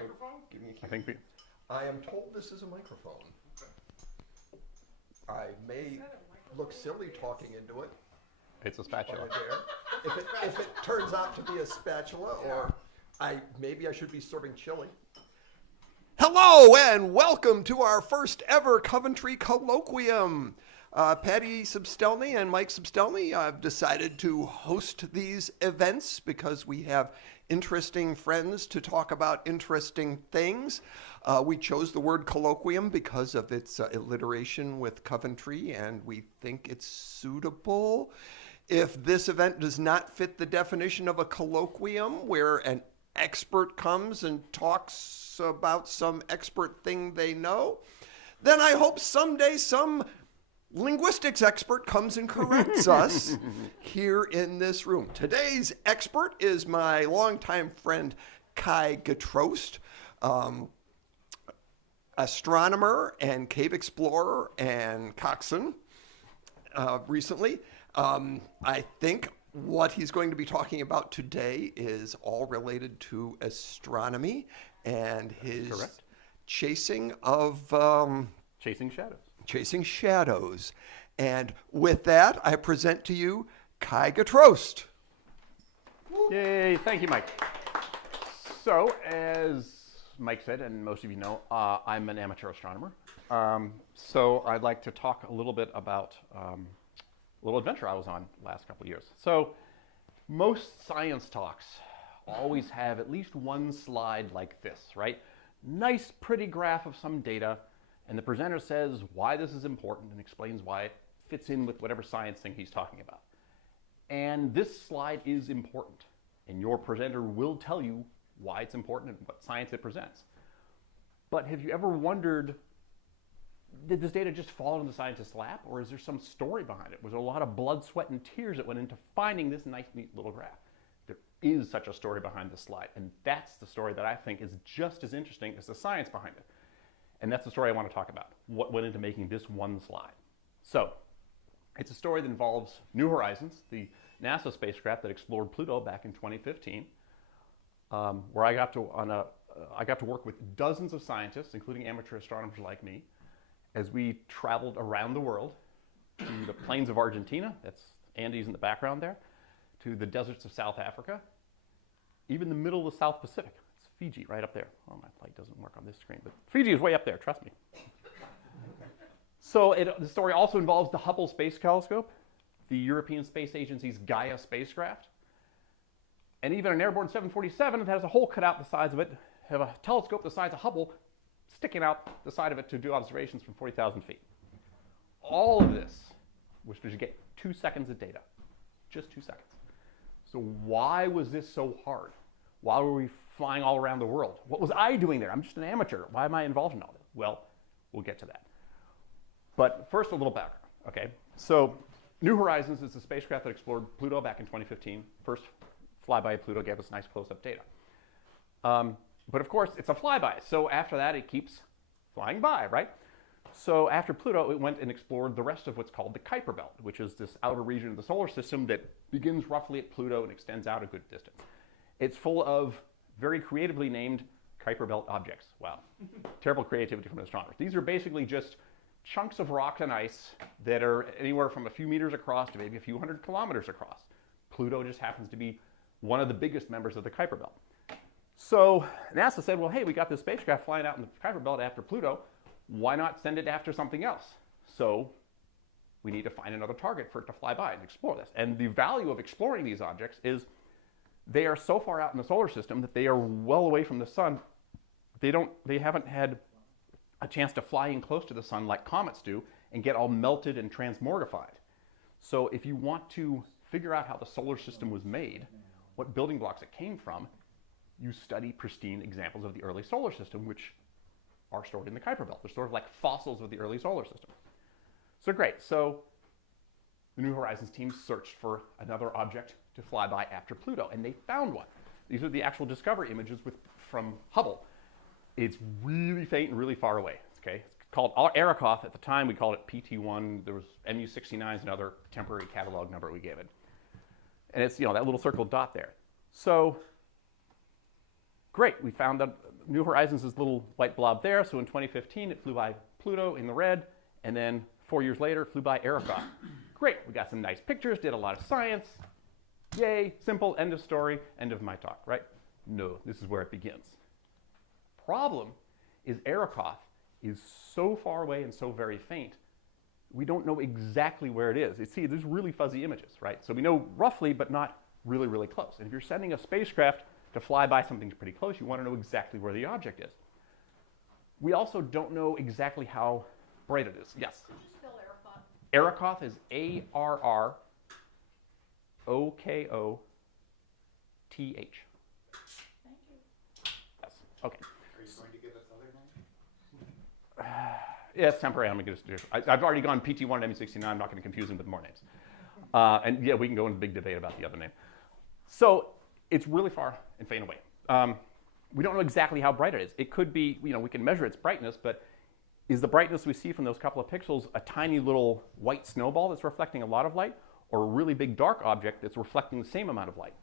Microphone? Give me a cue. I think we. I am told this is a microphone. I may look silly talking into it. It's a On spatula. a dare. If it turns out to be a spatula, or maybe I should be serving chili. Hello and welcome to our first ever Coventry Colloquium. Patty Substelny and Mike Substelny have decided to host these events because we have interesting friends to talk about interesting things. We chose the word colloquium because of its alliteration with Coventry, and we think it's suitable. If this event does not fit the definition of a colloquium, where an expert comes and talks about some expert thing they know, then I hope someday some linguistics expert comes and corrects us here in this room. Today's expert is my longtime friend Kai Getrost, astronomer and cave explorer and coxswain recently. I think what he's going to be talking about today is all related to astronomy and his chasing of Chasing shadows. Chasing shadows. And with that, I present to you Kai Getrost. Yay! Thank you, Mike. So, as Mike said, and most of you know, I'm an amateur astronomer. So I'd like to talk a little bit about a little adventure I was on the last couple of years. So most science talks always have at least one slide like this, right? Nice, pretty graph of some data, and the presenter says why this is important and explains why it fits in with whatever science thing he's talking about. And this slide is important, and your presenter will tell you why it's important and what science it presents. But have you ever wondered, did this data just fall into the scientist's lap, or is there some story behind it? Was there a lot of blood, sweat, and tears that went into finding this nice, neat little graph? There is such a story behind this slide, and that's the story that I think is just as interesting as the science behind it. And that's the story I want to talk about, what went into making this one slide. So, it's a story that involves New Horizons, the NASA spacecraft that explored Pluto back in 2015, where I got to work with dozens of scientists, including amateur astronomers like me, as we traveled around the world to the plains of Argentina, that's Andes in the background there, to the deserts of South Africa, even the middle of the South Pacific. It's Fiji right up there. Oh, my light doesn't work on this screen, but Fiji is way up there, trust me. So the story also involves the Hubble Space Telescope, the European Space Agency's Gaia spacecraft, and even an airborne 747 that has a hole cut out the size of it, have a telescope the size of Hubble sticking out the side of it to do observations from 40,000 feet. All of this was to get 2 seconds of data, just 2 seconds. So why was this so hard? Why were we flying all around the world? What was I doing there? I'm just an amateur. Why am I involved in all this? Well, we'll get to that. But first, a little background, okay? So New Horizons is the spacecraft that explored Pluto back in 2015. First flyby of Pluto gave us nice close-up data. But of course, it's a flyby. So after that, it keeps flying by, right? So after Pluto, it went and explored the rest of what's called the Kuiper Belt, which is this outer region of the solar system that begins roughly at Pluto and extends out a good distance. It's full of very creatively named Kuiper Belt objects. Wow, terrible creativity from astronomers. These are basically just chunks of rock and ice that are anywhere from a few meters across to maybe a few hundred kilometers across. Pluto just happens to be one of the biggest members of the Kuiper Belt. So NASA said, well, hey, we got this spacecraft flying out in the Kuiper Belt after Pluto. Why not send it after something else? So we need to find another target for it to fly by and explore this. And the value of exploring these objects is they are so far out in the solar system that they are well away from the sun. They haven't had a chance to fly in close to the sun like comets do and get all melted and transmortified. So if you want to figure out how the solar system was made, what building blocks it came from, you study pristine examples of the early solar system, which are stored in the Kuiper Belt. They're sort of like fossils of the early solar system. So great. So the New Horizons team searched for another object to fly by after Pluto, and they found one. These are the actual discovery images from Hubble. It's really faint and really far away. Okay? It's called Arrokoth. At the time, we called it PT1. There was MU69 is another temporary catalog number we gave it. And it's, that little circled dot there. So great, we found that New Horizons is this little white blob there. So in 2015, it flew by Pluto in the red, and then 4 years later, it flew by Arrokoth. Great, we got some nice pictures, did a lot of science. Yay, simple, end of story, end of my talk, right? No, this is where it begins. Problem is Arrokoth is so far away and so very faint, we don't know exactly where it is. You see, there's really fuzzy images, right? So we know roughly, but not really, really close. And if you're sending a spacecraft to fly by something pretty close, you want to know exactly where the object is. We also don't know exactly how bright it is. Yes? Could you spell Arrokoth? Arrokoth is A-R-R-O-K-O-T-H. Thank you. Yes. Okay. Are you going to give us other names? Yeah, it's temporary. I'm gonna I've already gone PT1 and ME69. I'm not going to confuse them with more names. And yeah, we can go into a big debate about the other name. So it's really far and faint away. We don't know exactly how bright it is. It could be, we can measure its brightness, but is the brightness we see from those couple of pixels a tiny little white snowball that's reflecting a lot of light, or a really big dark object that's reflecting the same amount of light?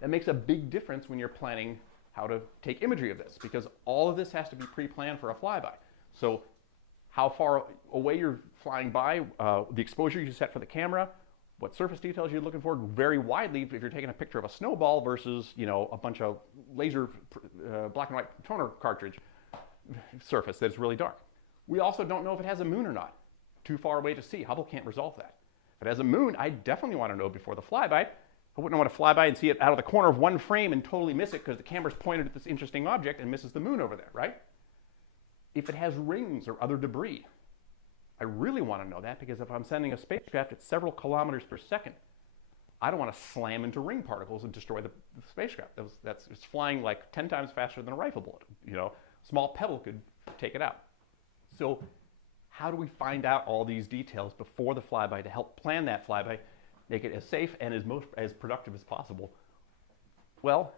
That makes a big difference when you're planning how to take imagery of this, because all of this has to be pre-planned for a flyby. So how far away you're flying by, the exposure you set for the camera, what surface details you're looking for vary widely if you're taking a picture of a snowball versus a bunch of laser black and white toner cartridge surface that's really dark. We also don't know if it has a moon or not. Too far away to see. Hubble can't resolve that. If it has a moon, I definitely want to know before the flyby. I wouldn't want to fly by and see it out of the corner of one frame and totally miss it because the camera's pointed at this interesting object and misses the moon over there, right? If it has rings or other debris, I really want to know that, because if I'm sending a spacecraft at several kilometers per second, I don't want to slam into ring particles and destroy the spacecraft. It's flying like 10 times faster than a rifle bullet. A small pebble could take it out. So how do we find out all these details before the flyby to help plan that flyby, make it as safe and as productive as possible? Well,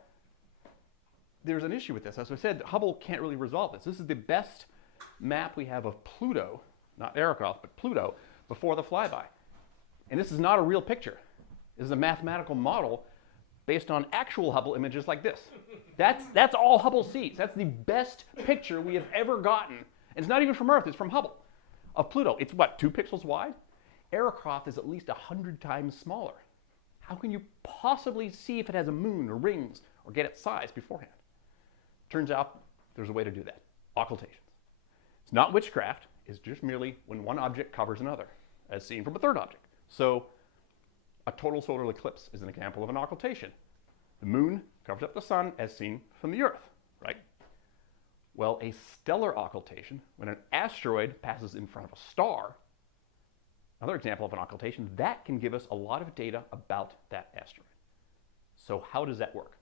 there's an issue with this. As I said, Hubble can't really resolve this. This is the best map we have of Pluto, not Arrokoth, but Pluto, before the flyby. And this is not a real picture. This is a mathematical model based on actual Hubble images like this. That's all Hubble sees. That's the best picture we have ever gotten. And it's not even from Earth, it's from Hubble, of Pluto. It's what, 2 pixels wide? Arrokoth is at least 100 times smaller. How can you possibly see if it has a moon or rings or get its size beforehand? Turns out there's a way to do that. Occultations. It's not witchcraft. It's just merely when one object covers another, as seen from a third object. So a total solar eclipse is an example of an occultation. The moon covers up the sun as seen from the Earth, right? Well, a stellar occultation, when an asteroid passes in front of a star, another example of an occultation, that can give us a lot of data about that asteroid. So how does that work?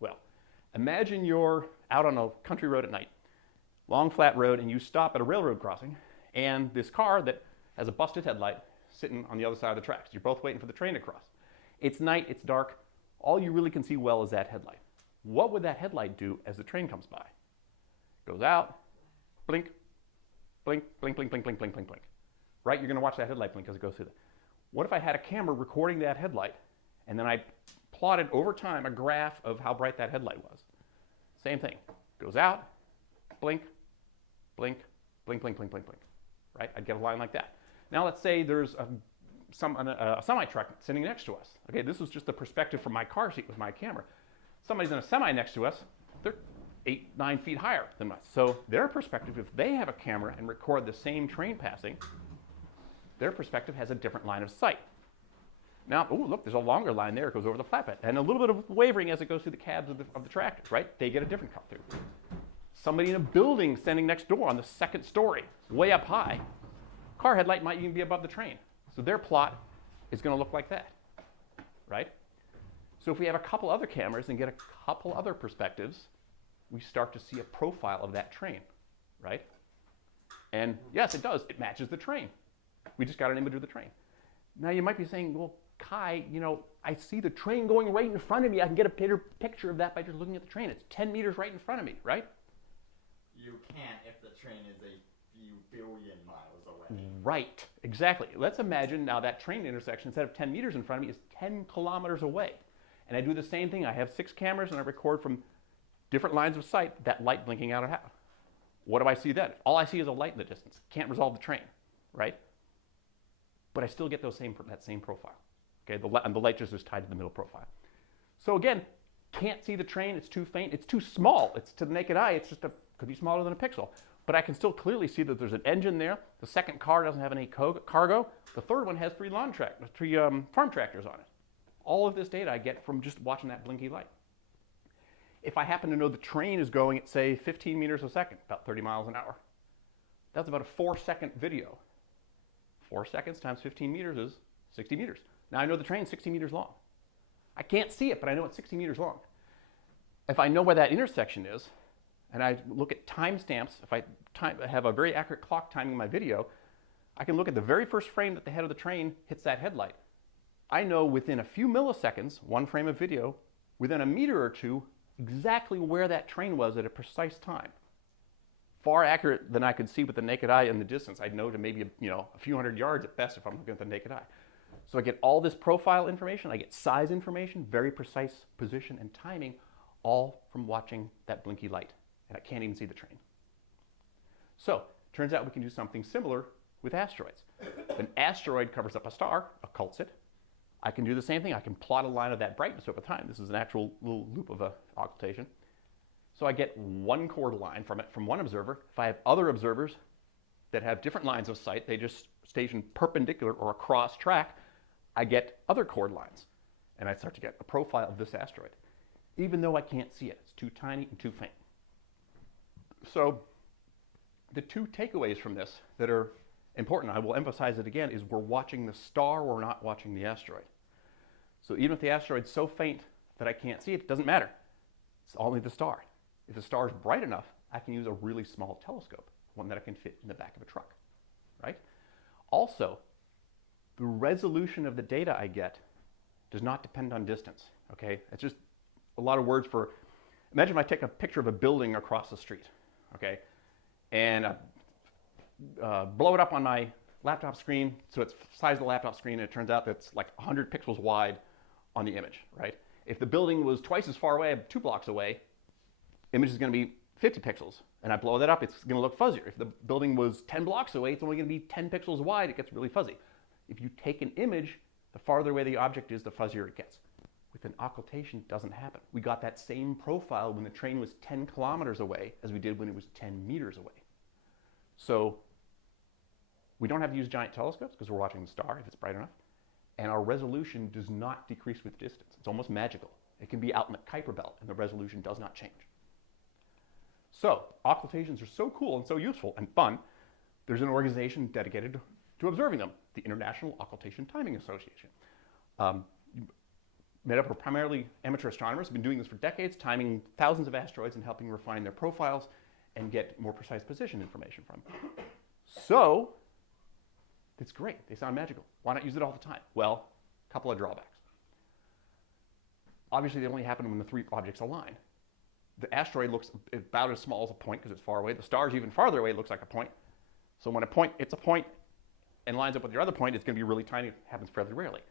Well, imagine you're out on a country road at night, long flat road, and you stop at a railroad crossing, and this car that has a busted headlight sitting on the other side of the tracks. You're both waiting for the train to cross. It's night, it's dark. All you really can see well is that headlight. What would that headlight do as the train comes by? Goes out, blink, blink, blink, blink, blink, blink, blink, blink, blink. Right? You're going to watch that headlight blink as it goes through. What if I had a camera recording that headlight, and then I plotted over time a graph of how bright that headlight was? Same thing. Goes out, blink, blink, blink, blink, blink, blink, blink. Right? I'd get a line like that. Now let's say there's a semi-truck sitting next to us. Okay, this was just the perspective from my car seat with my camera. Somebody's in a semi next to us. They're 8, 9 feet higher than us. So their perspective, if they have a camera and record the same train passing, their perspective has a different line of sight. Now, oh, look, there's a longer line there. It goes over the flatbed. And a little bit of wavering as it goes through the cabs of the tractors, right? They get a different cut through. Somebody in a building standing next door on the second story, way up high, car headlight might even be above the train. So their plot is going to look like that, right? So if we have a couple other cameras and get a couple other perspectives, we start to see a profile of that train, right? And yes, it does. It matches the train. We just got an image of the train. Now you might be saying, well, Kai, I see the train going right in front of me. I can get a better picture of that by just looking at the train. It's 10 meters right in front of me, right? You can't if the train is a few billion miles away. Right, exactly. Let's imagine now that train intersection, instead of 10 meters in front of me, is 10 kilometers away. And I do the same thing. I have 6 cameras and I record from different lines of sight, that light blinking out at half. What do I see then? All I see is a light in the distance. Can't resolve the train, right? But I still get that same profile. Okay, the light just is tied to the middle profile. So again, can't see the train. It's too faint. It's too small. It's to the naked eye. It's just could be smaller than a pixel. But I can still clearly see that there's an engine there. The second car doesn't have any cargo. The third one has three farm tractors on it. All of this data I get from just watching that blinky light. If I happen to know the train is going at, say, 15 meters a second, about 30 miles an hour, that's about a 4-second video. 4 seconds times 15 meters is 60 meters. Now I know the train's 60 meters long. I can't see it, but I know it's 60 meters long. If I know where that intersection is, and I look at timestamps, if I have a very accurate clock timing my video, I can look at the very first frame that the head of the train hits that headlight. I know within a few milliseconds, one frame of video, within a meter or two, exactly where that train was at a precise time. Far accurate than I could see with the naked eye in the distance. I'd know to maybe a few hundred yards at best if I'm looking at the naked eye. So I get all this profile information, I get size information, very precise position and timing, all from watching that blinky light. And I can't even see the train. So, turns out we can do something similar with asteroids. If an asteroid covers up a star, occults it, I can do the same thing. I can plot a line of that brightness over time. This is an actual little loop of an occultation. So I get one chord line from it from one observer. If I have other observers that have different lines of sight, they just station perpendicular or across track, I get other chord lines. And I start to get a profile of this asteroid, even though I can't see it. It's too tiny and too faint. So the two takeaways from this that are important, I will emphasize it again, is we're watching the star, we're not watching the asteroid. So even if the asteroid's so faint that I can't see it, it doesn't matter. It's only the star. If the star is bright enough, I can use a really small telescope, one that I can fit in the back of a truck, right? Also, the resolution of the data I get does not depend on distance, okay? It's just a lot of words for, imagine if I take a picture of a building across the street, okay? And blow it up on my laptop screen, so it's the size of the laptop screen, and it turns out that it's like 100 pixels wide on the image, right? If the building was twice as far away, 2 blocks away, image is going to be 50 pixels, and I blow that up, it's going to look fuzzier. If the building was 10 blocks away, it's only going to be 10 pixels wide, it gets really fuzzy. If you take an image, the farther away the object is, the fuzzier it gets. With an occultation, it doesn't happen. We got that same profile when the train was 10 kilometers away as we did when it was 10 meters away. So we don't have to use giant telescopes because we're watching the star if it's bright enough. And our resolution does not decrease with distance. It's almost magical. It can be out in the Kuiper belt and the resolution does not change. So occultations are so cool and so useful and fun. There's an organization dedicated to observing them, the International Occultation Timing Association. Made up of primarily amateur astronomers, have been doing this for decades, timing thousands of asteroids and helping refine their profiles and get more precise position information from them. So, it's great. They sound magical. Why not use it all the time? Well, a couple of drawbacks. Obviously, they only happen when the 3 objects align. The asteroid looks about as small as a point because it's far away. The star is even farther away, it looks like a point. So when it's a point and lines up with your other point, it's going to be really tiny. It happens fairly rarely.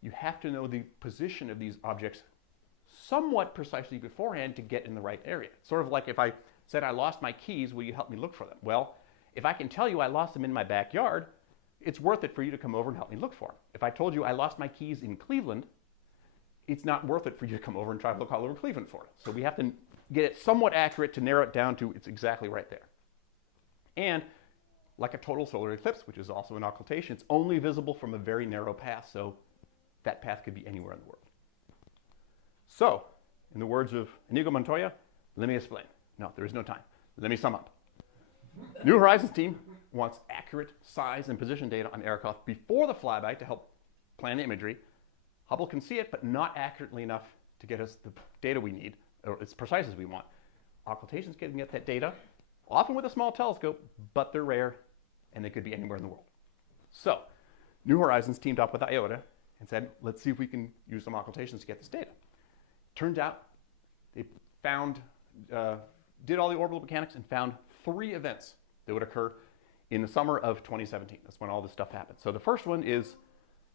You have to know the position of these objects somewhat precisely beforehand to get in the right area. Sort of like if I said I lost my keys, will you help me look for them? Well, if I can tell you I lost them in my backyard, it's worth it for you to come over and help me look for them. If I told you I lost my keys in Cleveland, it's not worth it for you to come over and try to look all over Cleveland for it. So we have to get it somewhat accurate to narrow it down to it's exactly right there. And like a total solar eclipse, which is also an occultation, it's only visible from a very narrow path, so that path could be anywhere in the world. So, in the words of Inigo Montoya, let me explain. No, there is no time. Let me sum up. New Horizons team wants accurate size and position data on aircraft before the flyby to help plan imagery. Hubble can see it, but not accurately enough to get us the data we need, or as precise as we want. Occultations can get that data, often with a small telescope, but they're rare, and they could be anywhere in the world. So, New Horizons teamed up with IOTA and said, let's see if we can use some occultations to get this data. Turns out they found, did all the orbital mechanics and found 3 events that would occur in the summer of 2017. That's when all this stuff happened. So the first one is,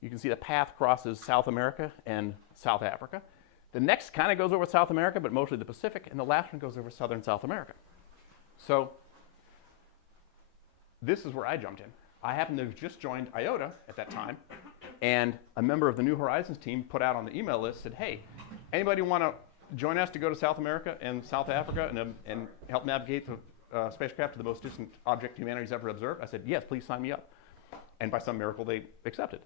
you can see the path crosses South America and South Africa. The next kind of goes over South America, but mostly the Pacific, and the last one goes over southern South America. So this is where I jumped in. I happened to have just joined IOTA at that time, and a member of the New Horizons team put out on the email list, said, hey, anybody want to join us to go to South America and South Africa and help navigate the spacecraft to the most distant object humanity's ever observed? I said, yes, please sign me up. And by some miracle, they accepted.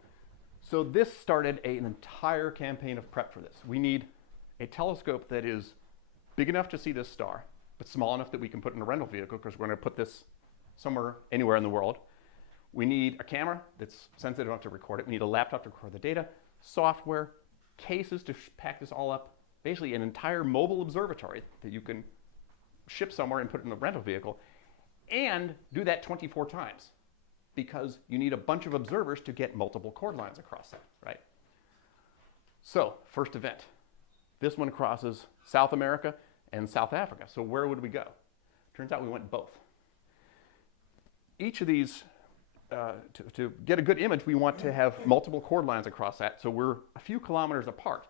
So this started an entire campaign of prep for this. We need a telescope that is big enough to see this star, but small enough that we can put in a rental vehicle, because we're going to put this somewhere, anywhere in the world. We need a camera that's sensitive enough to record it. We need a laptop to record the data, software, cases to pack this all up, basically an entire mobile observatory that you can ship somewhere and put in a rental vehicle, and do that 24 times, because you need a bunch of observers to get multiple chord lines across that, right? So, first event. This one crosses South America and South Africa. So where would we go? Turns out we went both. Each of these, to get a good image, we want to have multiple chord lines across that, so we're a few kilometers apart.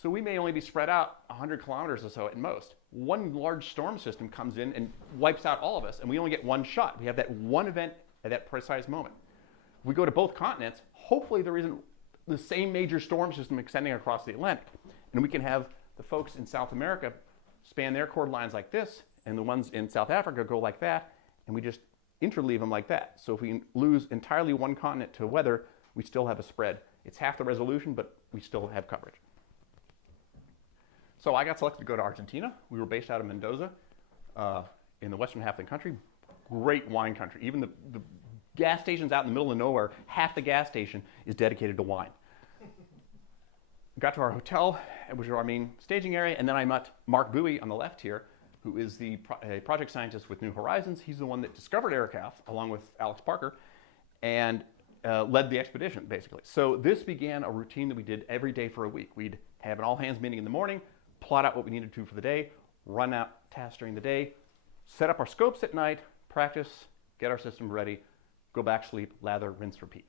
So we may only be spread out 100 kilometers or so at most. One large storm system comes in and wipes out all of us, and we only get one shot. We have that one event at that precise moment. If we go to both continents, hopefully there isn't the same major storm system extending across the Atlantic. And we can have the folks in South America span their chord lines like this, and the ones in South Africa go like that, and we just interleave them like that. So if we lose entirely one continent to weather, we still have a spread. It's half the resolution, but we still have coverage. So I got selected to go to Argentina. We were based out of Mendoza in the western half of the country. Great wine country. Even the gas stations out in the middle of nowhere, half the gas station is dedicated to wine. Got to our hotel, which was our main staging area, and then I met Mark Bowie on the left here, who is the project scientist with New Horizons. He's the one that discovered Aircraft, along with Alex Parker, and led the expedition, basically. So this began a routine that we did every day for a week. We'd have an all-hands meeting in the morning, plot out what we needed to do for the day, run out tasks during the day, set up our scopes at night, practice, get our system ready, go back, sleep, lather, rinse, repeat.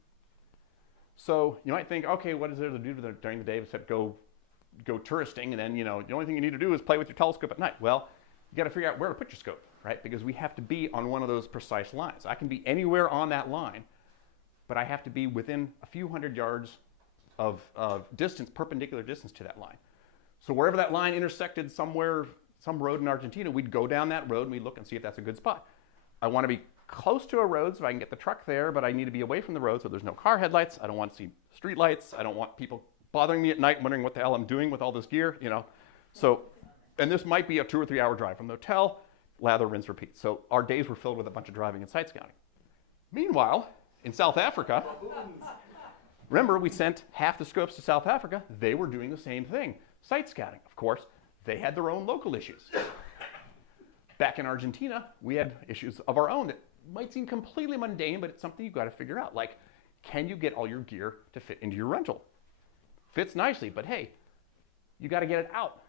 So you might think, okay, what is there to do during the day except go touristing, and then, you know, the only thing you need to do is play with your telescope at night. Well, you got to figure out where to put your scope, right? Because we have to be on one of those precise lines. I can be anywhere on that line, but I have to be within a few hundred yards of distance, perpendicular distance to that line. So wherever that line intersected somewhere, some road in Argentina, we'd go down that road and we'd look and see if that's a good spot. I want to be close to a road so I can get the truck there, but I need to be away from the road so there's no car headlights. I don't want to see street lights. I don't want people bothering me at night wondering what the hell I'm doing with all this gear, you know. So, and this might be a 2 or 3 hour drive from the hotel, lather, rinse, repeat. So our days were filled with a bunch of driving and sight scouting. Meanwhile, in South Africa, remember we sent half the scopes to South Africa. They were doing the same thing, sight scouting. Of course, they had their own local issues. Back in Argentina, we had issues of our own that might seem completely mundane, but it's something you've got to figure out. Like, can you get all your gear to fit into your rental? Fits nicely, but hey, you got to get it out.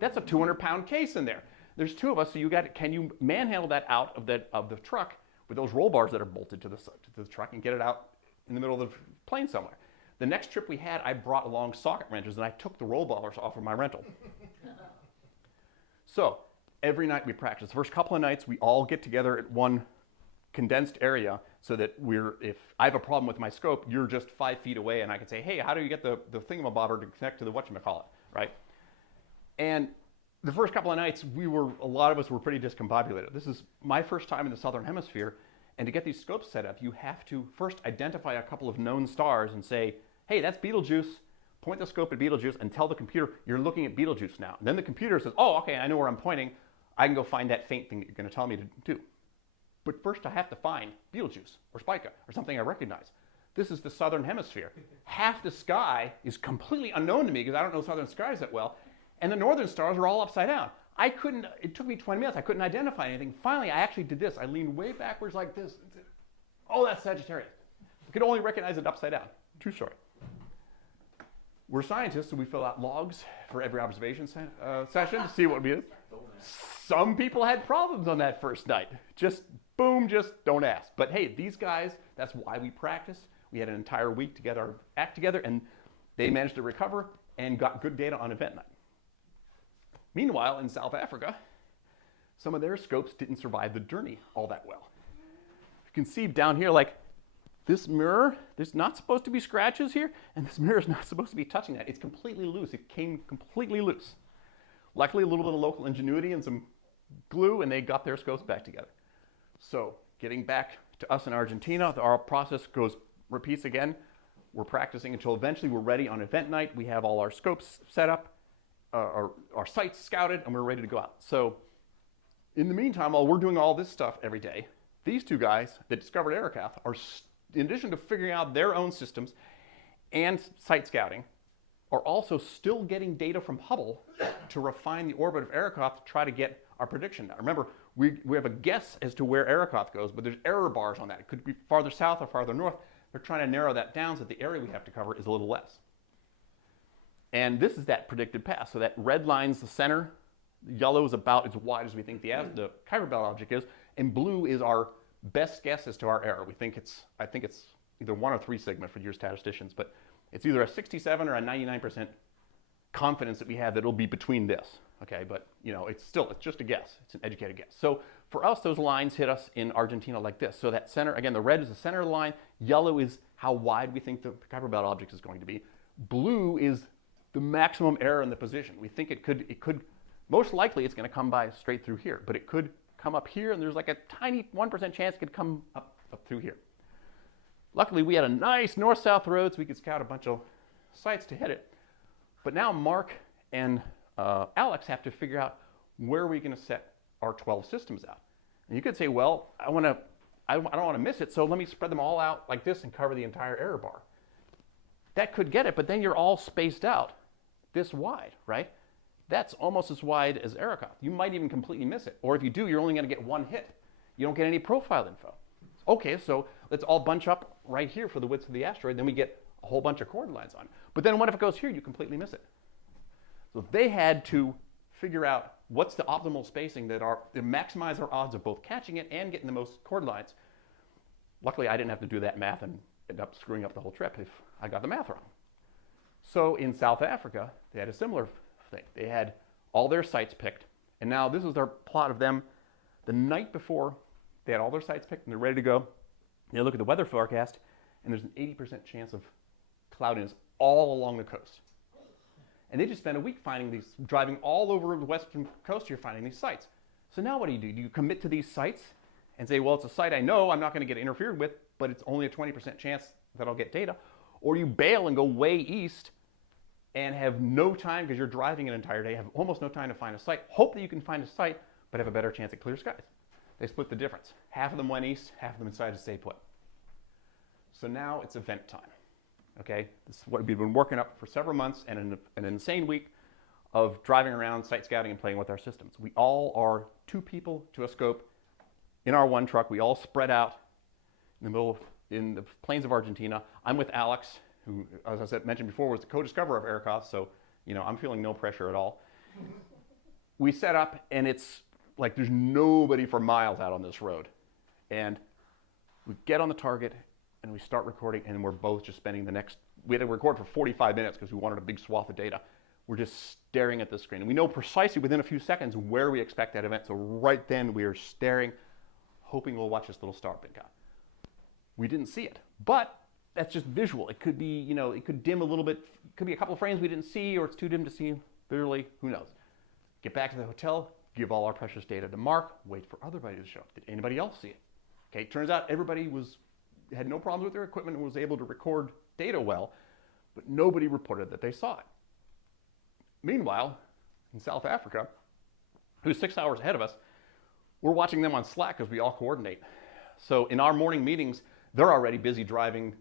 That's a 200-pound case in there. There's two of us, so can you manhandle that out of the truck with those roll bars that are bolted to the truck and get it out in the middle of the plane somewhere? The next trip we had, I brought along socket wrenches and I took the roll bars off of my rental. So every night we practice. The first couple of nights we all get together at one condensed area so that if I have a problem with my scope, you're just 5 feet away and I can say, hey, how do you get the thingamabobber to connect to the whatchamacallit, right? And the first couple of nights, a lot of us were pretty discombobulated. This is my first time in the Southern Hemisphere, and to get these scopes set up, you have to first identify a couple of known stars and say, hey, that's Betelgeuse. Point the scope at Betelgeuse and tell the computer, you're looking at Betelgeuse now. And then the computer says, oh, okay, I know where I'm pointing. I can go find that faint thing that you're going to tell me to do. But first I have to find Betelgeuse or Spica or something I recognize. This is the Southern Hemisphere. Half the sky is completely unknown to me because I don't know southern skies that well. And the northern stars are all upside down. It took me 20 minutes. I couldn't identify anything. Finally, I actually did this. I leaned way backwards like this. Oh, that's Sagittarius. I could only recognize it upside down. True story. We're scientists, so we fill out logs for every observation session to see what it is. Some people had problems on that first night. Just boom, just don't ask. But hey, these guys, that's why we practice. We had an entire week to get our act together, and they managed to recover. and got good data on event night. Meanwhile, in South Africa, some of their scopes didn't survive the journey all that well. You can see down here, like this mirror, there's not supposed to be scratches here, and this mirror is not supposed to be touching that. It's completely loose. It came completely loose. Luckily, a little bit of local ingenuity and some glue, and they got their scopes back together. So getting back to us in Argentina, our process repeats again. We're practicing until eventually we're ready on event night. We have all our scopes set up, our sites scouted, and we're ready to go out. So in the meantime, while we're doing all this stuff every day, these two guys that discovered Arrocath are, in addition to figuring out their own systems and site scouting, are also still getting data from Hubble to refine the orbit of Arrocath to try to get our prediction now. Remember, we have a guess as to where Arrocath goes, but there's error bars on that. It could be farther south or farther north. They're trying to narrow that down so that the area we have to cover is a little less. And this is that predicted path. So that red line's the center. Yellow is about as wide as we think the Kuiper Belt object is, and blue is our best guess as to our error. I think it's either 1 or 3 sigma for your statisticians, but it's either a 67 or a 99% confidence that we have that it'll be between this. Okay, but it's just a guess. It's an educated guess. So for us, those lines hit us in Argentina like this. So that center, again, the red is the center of the line. Yellow is how wide we think the Kuiper Belt object is going to be. Blue is the maximum error in the position. We think it could, most likely it's going to come by straight through here, but it could come up here, and there's like a tiny 1% chance it could come up through here. Luckily, we had a nice north-south road, so we could scout a bunch of sites to hit it. But now Mark and Alex have to figure out where we're going to set our 12 systems out. And you could say, well, I don't want to miss it, so let me spread them all out like this and cover the entire error bar. That could get it, but then you're all spaced out this wide, right? That's almost as wide as Arrocath. You might even completely miss it. Or if you do, you're only going to get one hit. You don't get any profile info. Okay, so let's all bunch up right here for the width of the asteroid, then we get a whole bunch of chord lines on. But then what if it goes here? You completely miss it. So they had to figure out what's the optimal spacing to maximize our odds of both catching it and getting the most chord lines. Luckily, I didn't have to do that math and end up screwing up the whole trip if I got the math wrong. So in South Africa, they had a similar thing. They had all their sites picked, and now this is their plot of them the night before. They had all their sites picked and they're ready to go. They look at the weather forecast, and there's an 80% chance of cloudiness all along the coast. And they just spent a week finding these, driving all over the western coast here, finding these sites. So now what do? Do you commit to these sites and say, well, it's a site I know I'm not going to get interfered with, but it's only a 20% chance that I'll get data? Or you bail and go way east and have no time, because you're driving an entire day, have almost no time to find a site, hope that you can find a site, but have a better chance at clear skies. They split the difference. Half of them went east, half of them decided to stay put. So now it's event time. Okay, this is what we've been working up for several months, and an insane week of driving around, site scouting, and playing with our systems. We all are 2 people to a scope in our one truck. We all spread out in the plains of Argentina. I'm with Alex, who, as I mentioned before, was the co-discoverer of Arrocath, so I'm feeling no pressure at all. We set up, and it's like there's nobody for miles out on this road. And we get on the target, and we start recording, and we're both just spending we had to record for 45 minutes because we wanted a big swath of data. We're just staring at the screen. And we know precisely within a few seconds where we expect that event. So right then we are staring, hoping we'll watch this little star pick out. We didn't see it, but that's just visual. It could be, it could dim a little bit. It could be a couple of frames we didn't see, or it's too dim to see clearly. Who knows? Get back to the hotel, give all our precious data to Mark, wait for everybody to show up. Did anybody else see it? Okay, it turns out everybody had no problems with their equipment and was able to record data well, but nobody reported that they saw it. Meanwhile, in South Africa, who's 6 hours ahead of us, we're watching them on Slack because we all coordinate. So in our morning meetings, they're already busy driving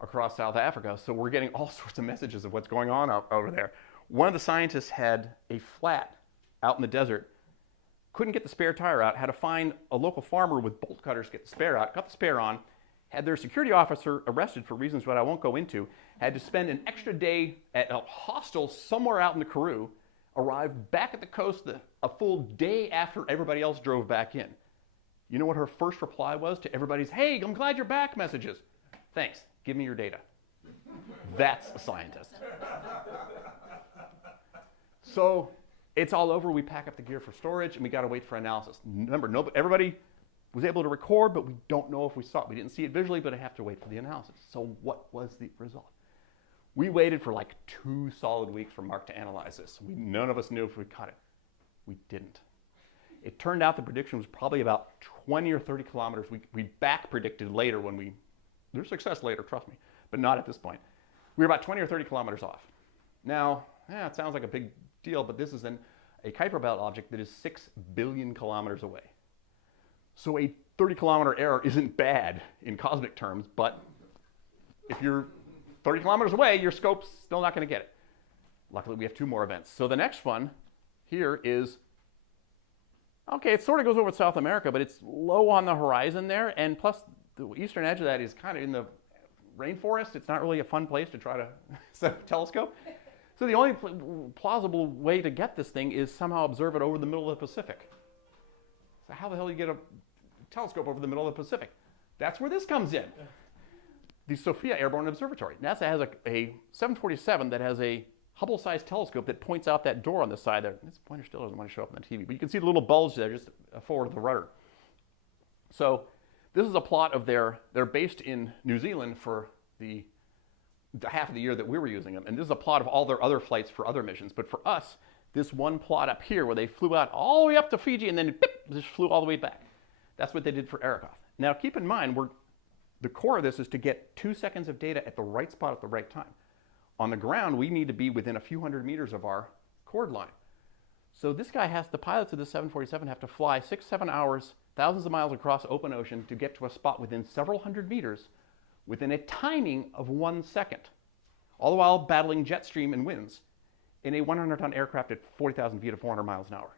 across South Africa, so we're getting all sorts of messages of what's going on over there. One of the scientists had a flat out in the desert, couldn't get the spare tire out, had to find a local farmer with bolt cutters to get the spare out, got the spare on, had their security officer arrested for reasons that I won't go into, had to spend an extra day at a hostel somewhere out in the Karoo, arrived back at the coast a full day after everybody else drove back in. You know what her first reply was to everybody's, "Hey, I'm glad you're back" messages? "Thanks, give me your data." That's a scientist. So it's all over. We pack up the gear for storage, and we got to wait for analysis. Remember, everybody was able to record, but we don't know if we saw it. We didn't see it visually, but I have to wait for the analysis. So what was the result? We waited for like 2 solid weeks for Mark to analyze this. None of us knew if we caught it. We didn't. It turned out the prediction was probably about 20 or 30 kilometers. We back predicted later when there's success later, trust me, but not at this point. We were about 20 or 30 kilometers off. Now, it sounds like a big deal, but this is a Kuiper Belt object that is 6 billion kilometers away. So a 30-kilometer error isn't bad in cosmic terms, but if you're 30 kilometers away, your scope's still not going to get it. Luckily, we have 2 more events. So the next one here is, okay, it sort of goes over South America, but it's low on the horizon there, and plus the eastern edge of that is kind of in the rainforest. It's not really a fun place to try to set a telescope. So the only plausible way to get this thing is somehow observe it over the middle of the Pacific. So how the hell do you get a telescope over the middle of the Pacific? That's where this comes in. The SOFIA Airborne Observatory. NASA has a 747 that has a Hubble-sized telescope that points out that door on the side there. This pointer still doesn't want to show up on the TV, but you can see the little bulge there just forward of the rudder. So this is a plot of they're based in New Zealand for the half of the year that we were using them. And this is a plot of all their other flights for other missions. But for us, this one plot up here where they flew out all the way up to Fiji and then beep, just flew all the way back. That's what they did for Arrokoth. Now keep in mind, the core of this is to get 2 seconds of data at the right spot at the right time. On the ground, we need to be within a few hundred meters of our chord line. So this guy the pilots of the 747 have to fly 6-7 hours, thousands of miles across open ocean to get to a spot within several hundred meters within a timing of 1 second, all the while battling jet stream and winds in a 100-ton aircraft at 40,000 feet at 400 miles an hour.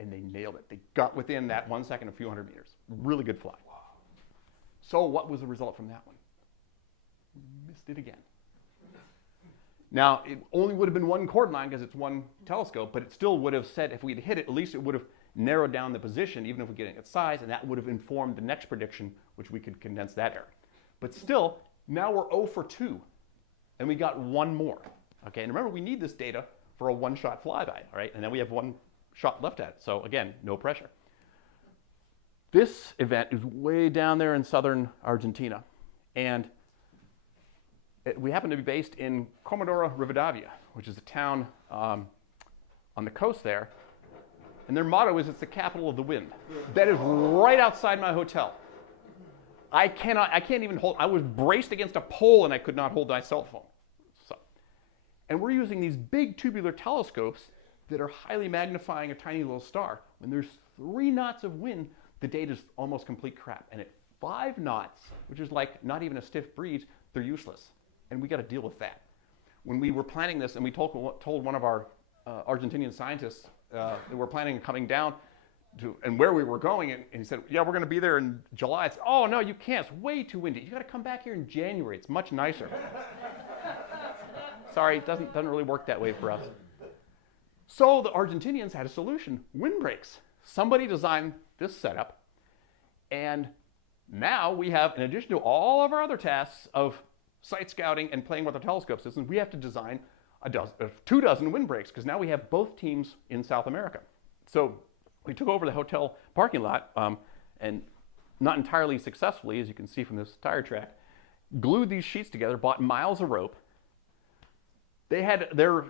And they nailed it. They got within that 1 second a few hundred meters. Really good fly. Wow. So what was the result from that one? Missed it again. Now, it only would have been one chord line because it's one telescope, but it still would have said if we'd hit it, at least it would have narrowed down the position, even if we're getting its size, and that would have informed the next prediction, which we could condense that error. But still, now we're 0 for 2, and we got 1 more. Okay, and remember, we need this data for a one-shot flyby, all right? And then we have 1 shot left at it. So again, no pressure. This event is way down there in southern Argentina, and we happen to be based in Comodoro Rivadavia, which is a town on the coast there. And their motto is, it's the capital of the wind. That is right outside my hotel. I can't even hold, I was braced against a pole and I could not hold my cell phone. So, and we're using these big tubular telescopes that are highly magnifying a tiny little star. When there's 3 knots of wind, the data is almost complete crap. And at 5 knots, which is like not even a stiff breeze, they're useless. And we got to deal with that. When we were planning this, and we told one of our Argentinian scientists that we're planning on coming down to, and where we were going, and he said, yeah, we're going to be there in July. I said, oh, no, you can't. It's way too windy. You got to come back here in January. It's much nicer. Sorry, it doesn't really work that way for us. So the Argentinians had a solution, windbreaks. Somebody designed this setup, and now we have, in addition to all of our other tasks of site scouting and playing with our telescope systems, we have to design 2 dozen windbreaks, because now we have both teams in South America. So we took over the hotel parking lot, and not entirely successfully, as you can see from this tire track, glued these sheets together, bought miles of rope. They had their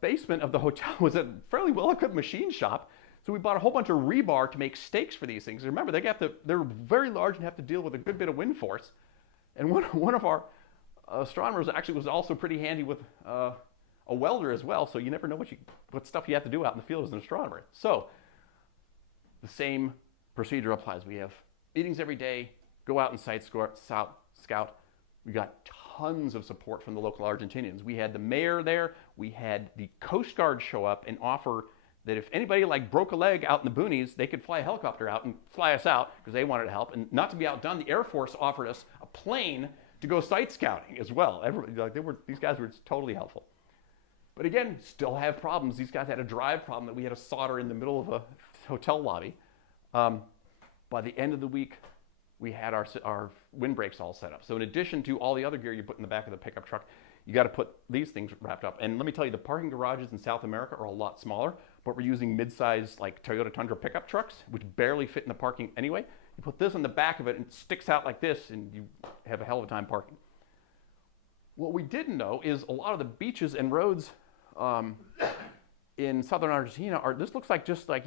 basement of the hotel was a fairly well-equipped machine shop, so we bought a whole bunch of rebar to make stakes for these things. Remember, they're very large and have to deal with a good bit of wind force. And one of our astronomers actually was also pretty handy with a welder as well, so you never know what stuff you have to do out in the field as an astronomer. So the same procedure applies. We have meetings every day, go out and site scout. We got tons of support from the local Argentinians. We had the mayor there. We had the Coast Guard show up and offer that if anybody broke a leg out in the boonies, they could fly a helicopter out and fly us out because they wanted to help. And not to be outdone, the Air Force offered us a plane to go site scouting as well. These guys were totally helpful. But again, still have problems. These guys had a drive problem that we had to solder in the middle of a hotel lobby. By the end of the week, we had our windbreaks all set up. So in addition to all the other gear you put in the back of the pickup truck, you got to put these things wrapped up. And let me tell you, the parking garages in South America are a lot smaller, but we're using mid-size like Toyota Tundra pickup trucks, which barely fit in the parking anyway. You put this on the back of it and it sticks out like this, and you have a hell of a time parking. What we didn't know is a lot of the beaches and roads in southern Argentina this looks like just like,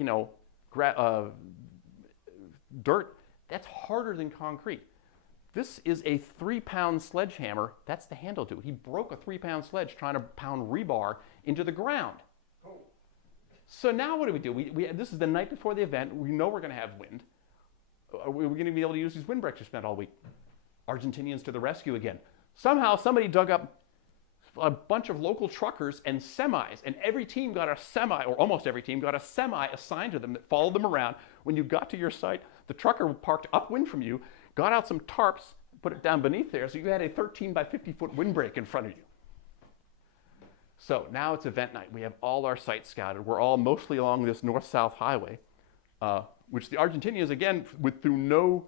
dirt. That's harder than concrete. This is a 3-pound sledgehammer. That's the handle to it. He broke a 3-pound sledge trying to pound rebar into the ground. So now what do? This is the night before the event. We know we're going to have wind. We're going to be able to use these windbreaks we spent all week. Argentinians to the rescue again. Somehow somebody dug up a bunch of local truckers and semis, and every team got a semi, or almost every team got a semi assigned to them that followed them around. When you got to your site, the trucker parked upwind from you, got out some tarps, put it down beneath there, so you had a 13 by 50 foot windbreak in front of you. So now it's event night. We have all our sites scouted. We're all mostly along this north-south highway, which the Argentinians, again, through no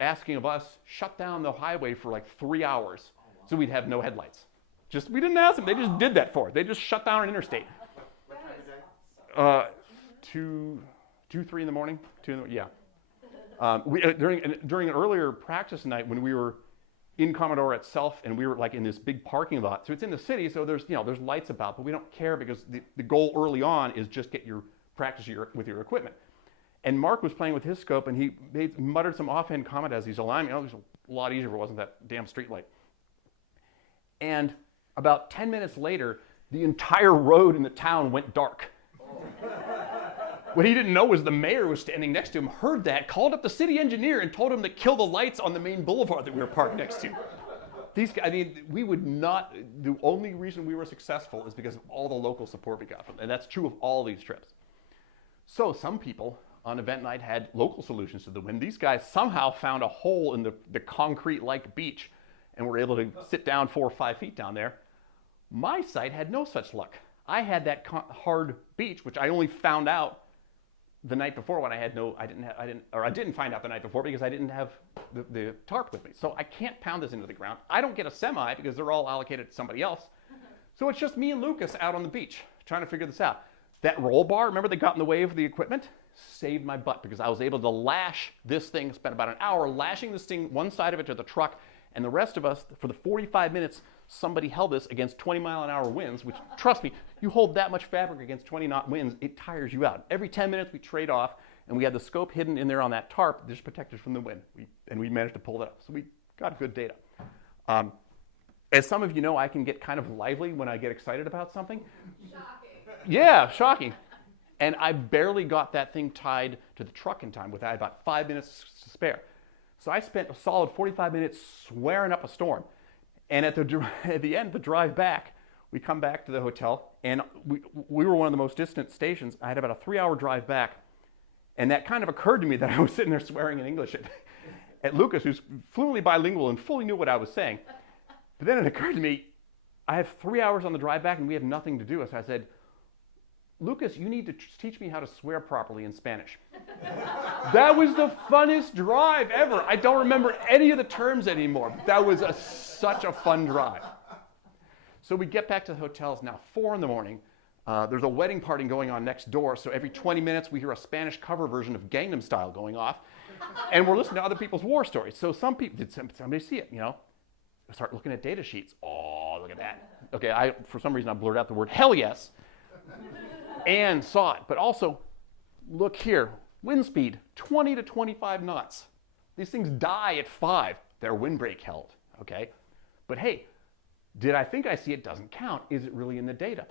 asking of us, shut down the highway for like 3 hours so we'd have no headlights. We didn't ask them. They just did that for us. They just shut down an interstate. 2, 3 in the morning. Yeah. During an earlier practice night when we were in Commodore itself, and we were like in this big parking lot. So it's in the city, so there's lights about, but we don't care because the goal early on is just get your practice with your equipment. And Mark was playing with his scope, and he muttered some offhand comment as he's aligning. It was a lot easier if it wasn't that damn street light. And about 10 minutes later, the entire road in the town went dark. What he didn't know was the mayor was standing next to him, heard that, called up the city engineer, and told him to kill the lights on the main boulevard that we were parked next to. These guys, we would not. The only reason we were successful is because of all the local support we got from them, and that's true of all these trips. So some people on event night had local solutions to the wind. These guys somehow found a hole in the concrete-like beach and were able to sit down 4 or 5 feet down there. My site had no such luck. I had that hard beach, which I only found out the night before when I didn't find out the night before because I didn't have the tarp with me. So I can't pound this into the ground. I don't get a semi because they're all allocated to somebody else. So it's just me and Lucas out on the beach trying to figure this out. That roll bar, remember they got in the way of the equipment? Saved my butt because I was able to lash this thing, spent about an hour lashing this thing, one side of it to the truck, and the rest of us, for the 45 minutes, somebody held this against 20-mile-an-hour winds, which, trust me, you hold that much fabric against 20-knot winds, it tires you out. Every 10 minutes we trade off, and we had the scope hidden in there on that tarp, just protected from the wind. We managed to pull that up. So we got good data. As some of you know, I can get kind of lively when I get excited about something. Shocking. Yeah, shocking. And I barely got that thing tied to the truck in time. I had about 5 minutes to spare. So I spent a solid 45 minutes swearing up a storm. And at the end, the drive back, we come back to the hotel, and we were one of the most distant stations. I had about a 3-hour drive back, and that kind of occurred to me that I was sitting there swearing in English at Lucas, who's fluently bilingual and fully knew what I was saying. But then it occurred to me, I have 3 hours on the drive back, and we have nothing to do. So I said, Lucas, you need to teach me how to swear properly in Spanish. That was the funnest drive ever. I don't remember any of the terms anymore. That was such a fun drive. So we get back to the hotel. It's now 4 in the morning. There's a wedding party going on next door, so every 20 minutes we hear a Spanish cover version of Gangnam Style going off, and we're listening to other people's war stories. So some people, did somebody see it, I start looking at data sheets. Oh, look at that. Okay, for some reason I blurred out the word hell yes, and saw it. But also, look here, wind speed, 20 to 25 knots. These things die at 5. Their windbreak held, okay? But hey, did I think I see it? Doesn't count. Is it really in the data?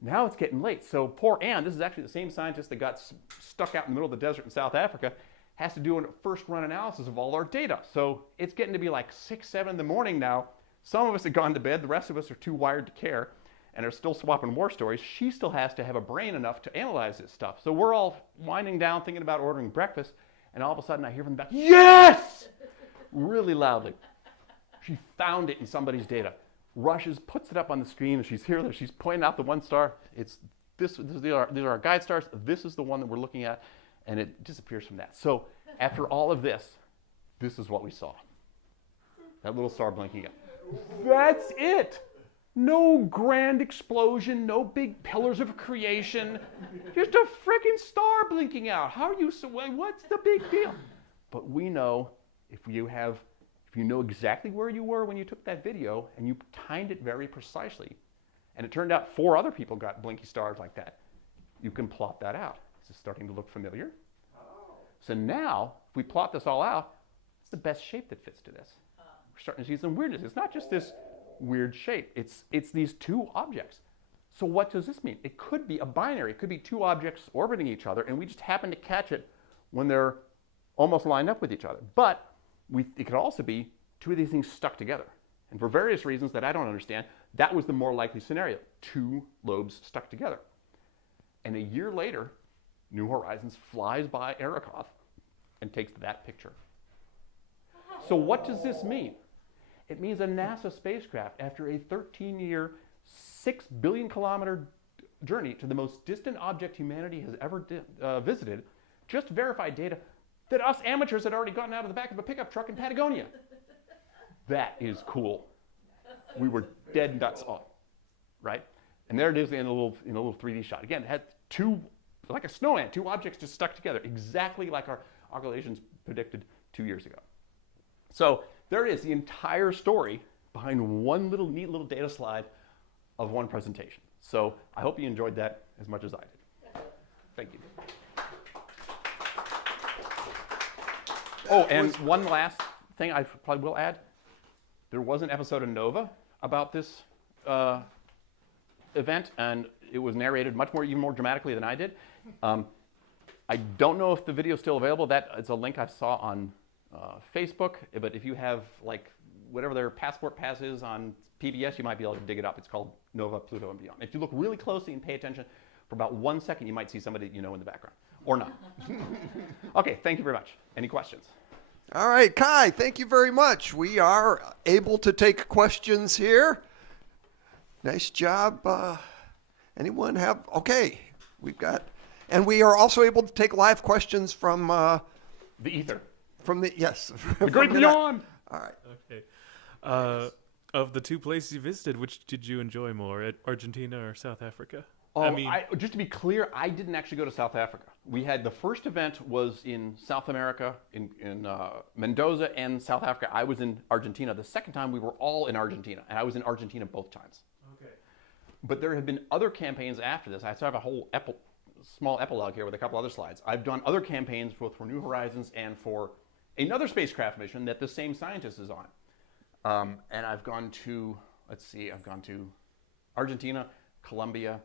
Now it's getting late. So poor Anne, this is actually the same scientist that got stuck out in the middle of the desert in South Africa, has to do a first run analysis of all our data. So it's getting to be like 6, 7 in the morning now. Some of us have gone to bed. The rest of us are too wired to care and are still swapping war stories. She still has to have a brain enough to analyze this stuff. So we're all winding down, thinking about ordering breakfast, and all of a sudden I hear from the back, yes! Really loudly. She found it in somebody's data. Rushes, puts it up on the screen, and she's here, she's pointing out the 1 star. These are our guide stars. This is the one that we're looking at, and it disappears from that. So after all of this is what we saw. That little star blinking up. That's it. No grand explosion, no big pillars of creation. Just a freaking star blinking out. How are you so, what's the big deal? But we know if you know exactly where you were when you took that video and you timed it very precisely, and it turned out 4 other people got blinky stars like that, you can plot that out. Is this starting to look familiar? So now, if we plot this all out, it's the best shape that fits to this. We're starting to see some weirdness. It's not just this weird shape. It's these 2 objects. So what does this mean? It could be a binary. It could be 2 objects orbiting each other, and we just happen to catch it when they're almost lined up with each other. But it could also be 2 of these things stuck together. And for various reasons that I don't understand, that was the more likely scenario. 2 lobes stuck together. And a year later, New Horizons flies by Arrokoth and takes that picture. So what does this mean? It means a NASA spacecraft, after a 13-year, 6 billion kilometer journey to the most distant object humanity has ever visited, just verified data that us amateurs had already gotten out of the back of a pickup truck in Patagonia. That is cool. We were dead nuts on, right? And there it is in a little 3D shot. Again, it had 2, like a snowman, 2 objects just stuck together, exactly like our occultations predicted 2 years ago. So there it is, the entire story behind one neat little data slide of one presentation. So I hope you enjoyed that as much as I did. Thank you. Oh, and one last thing I probably will add. There was an episode of Nova about this event, and it was narrated even more dramatically than I did. I don't know if the video is still available. That is a link I saw on Facebook, but if you have whatever their passport pass is on PBS, you might be able to dig it up. It's called Nova, Pluto, and Beyond. If you look really closely and pay attention for about 1 second, you might see somebody you know in the background, or not. Okay, thank you very much. Any questions? All right, Kai, thank you very much. We are able to take questions here. Nice job. Anyone have? Okay, and we are also able to take live questions from the ether. Yes. The great beyond. All right. Okay. Of the 2 places you visited, which did you enjoy more, Argentina or South Africa? Just to be clear, I didn't actually go to South Africa. We had the first event was in South America, in Mendoza and South Africa. I was in Argentina. The second time we were all in Argentina, and I was in Argentina both times. Okay. But there have been other campaigns after this. I still have a whole small epilogue here with a couple other slides. I've done other campaigns both for New Horizons and for another spacecraft mission that the same scientist is on. And I've gone to, I've gone to Argentina, Colombia,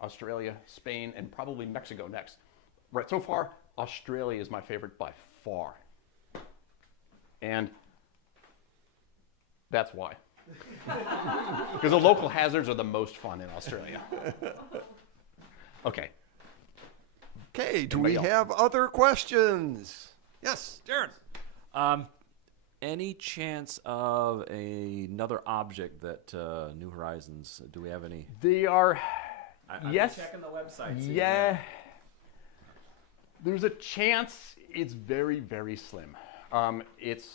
Australia, Spain, and probably Mexico next. Right, so far, Australia is my favorite by far. And that's why. Because the local hazards are the most fun in Australia. Okay. Okay, do we have other questions? Yes, Jared. Any chance of another object that New Horizons, do we have any? They are, yes. Checking the website. Yeah. There's a chance. It's very, very slim. It's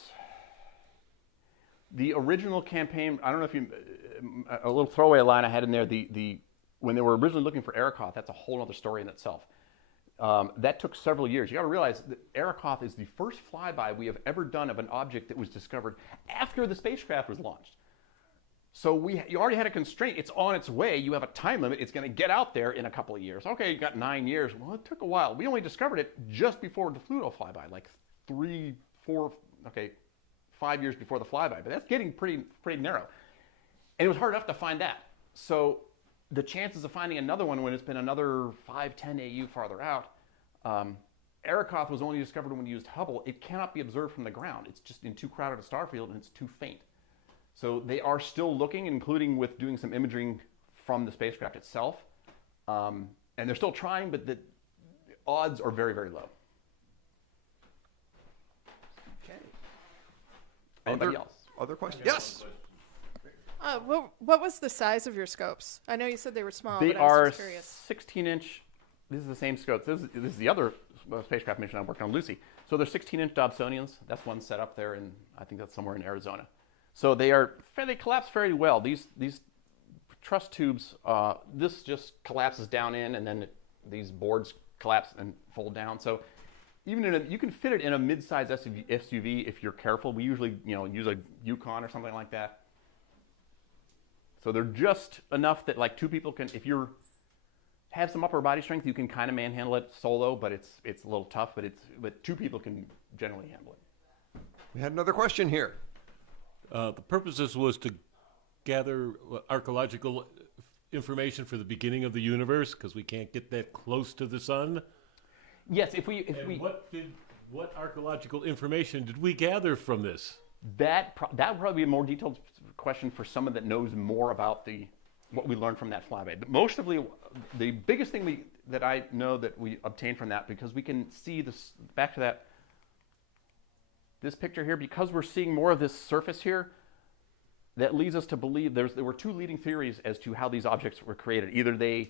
the original campaign. I don't know if you, a little throwaway line I had in there, when they were originally looking for Arrokoth, that's a whole other story in itself. That took several years. You got to realize that Arrokoth is the first flyby we have ever done of an object that was discovered after the spacecraft was launched. So you already had a constraint. It's on its way. You have a time limit. It's going to get out there in a couple of years. Okay, you got 9 years. Well, it took a while. We only discovered it just before the Pluto flyby, like 5 years before the flyby. But that's getting pretty narrow. And it was hard enough to find that. So the chances of finding another one when it's been another 5-10 AU farther out, Arrokoth was only discovered when we used Hubble. It cannot be observed from the ground. It's just in too crowded a star field and it's too faint. So they are still looking, including with doing some imaging from the spacecraft itself. And they're still trying, but the odds are very, very low. Okay. Anybody else? Other questions? Yes. What was the size of your scopes? I know you said they were small, They but I was are just curious. 16-inch. This is the same scope. This is the other spacecraft mission I'm working on, Lucy. So they're 16-inch Dobsonians. That's one set up there, and I think that's somewhere in Arizona. So they collapse fairly well. These truss tubes, this just collapses down in, and then these boards collapse and fold down. So even you can fit it in a mid-size SUV if you're careful. We usually use a Yukon or something like that. So they're just enough that like two people can, if you have some upper body strength, you can kind of manhandle it solo, but it's a little tough. But two people can generally handle it. We had another question here. The purpose of this was to gather archaeological information for the beginning of the universe, because we can't get that close to the sun. Yes, What archaeological information did we gather from this? that would probably be a more detailed question for someone that knows more about what we learned from that flyby. But the biggest thing that I know that we obtained from that, because we can see this back to this picture here, because we're seeing more of this surface here, that leads us to believe there were two leading theories as to how these objects were created. Either they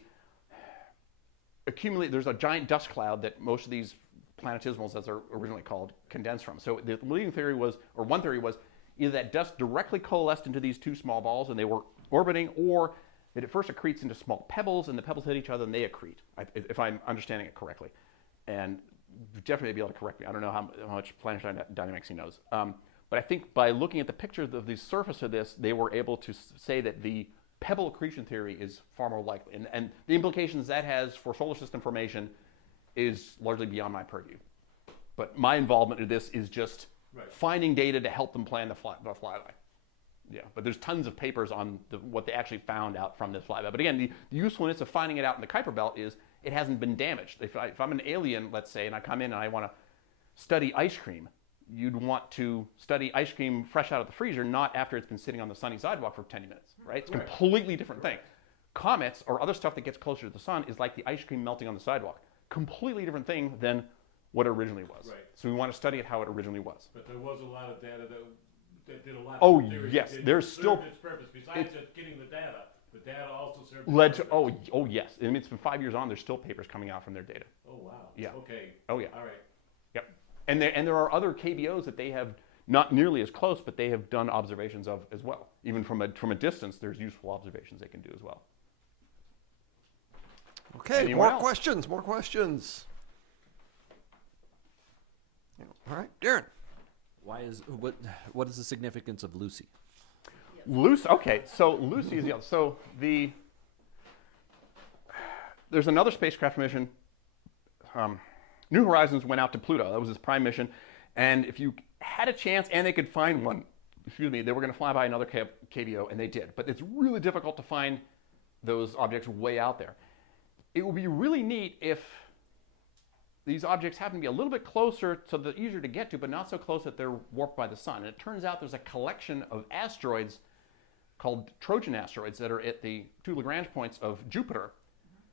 accumulate, there's a giant dust cloud that most of these planetismals, as they're originally called, condense from. So the leading theory was, or one theory was, either that dust directly coalesced into these two small balls and they were orbiting, or that it first accretes into small pebbles and the pebbles hit each other and they accrete, if I'm understanding it correctly. And definitely be able to correct me. I don't know how much planetary dynamics he knows. But I think by looking at the pictures of the surface of this, they were able to say that the pebble accretion theory is far more likely. And the implications that has for solar system formation is largely beyond my purview. But my involvement in this is just finding data to help them plan the flyby. Yeah, but there's tons of papers on what they actually found out from this flyby. But again, the usefulness of finding it out in the Kuiper Belt is it hasn't been damaged. If I'm an alien, let's say, and I come in and I want to study ice cream, you'd want to study ice cream fresh out of the freezer, not after it's been sitting on the sunny sidewalk for 10 minutes, right? It's a completely different thing. Comets or other stuff that gets closer to the sun is like the ice cream melting on the sidewalk. Completely different thing than what it originally was. Right. So we want to study it how it originally was. But there was a lot of data that did a lot Oh, of theories yes, that there's served still- its purpose. Besides just getting the data also served Led its to, purpose. oh yes. I mean, it's been 5 years on, there's still papers coming out from their data. Oh, wow. Yeah. Okay. Oh yeah. All right. Yep. And there are other KBOs that they have, not nearly as close, but they have done observations of as well. Even from a distance, there's useful observations they can do as well. Okay, Anyone more else? questions, more questions. All right, Darren. What is the significance of Lucy? Lucy, okay, so Lucy is there's another spacecraft mission. New Horizons went out to Pluto. That was his prime mission. And if you had a chance and they could find one, they were going to fly by another KBO, and they did. But it's really difficult to find those objects way out there. It would be really neat if these objects happen to be a little bit closer, so they're easier to get to, but not so close that they're warped by the sun. And it turns out there's a collection of asteroids called Trojan asteroids that are at the two Lagrange points of Jupiter.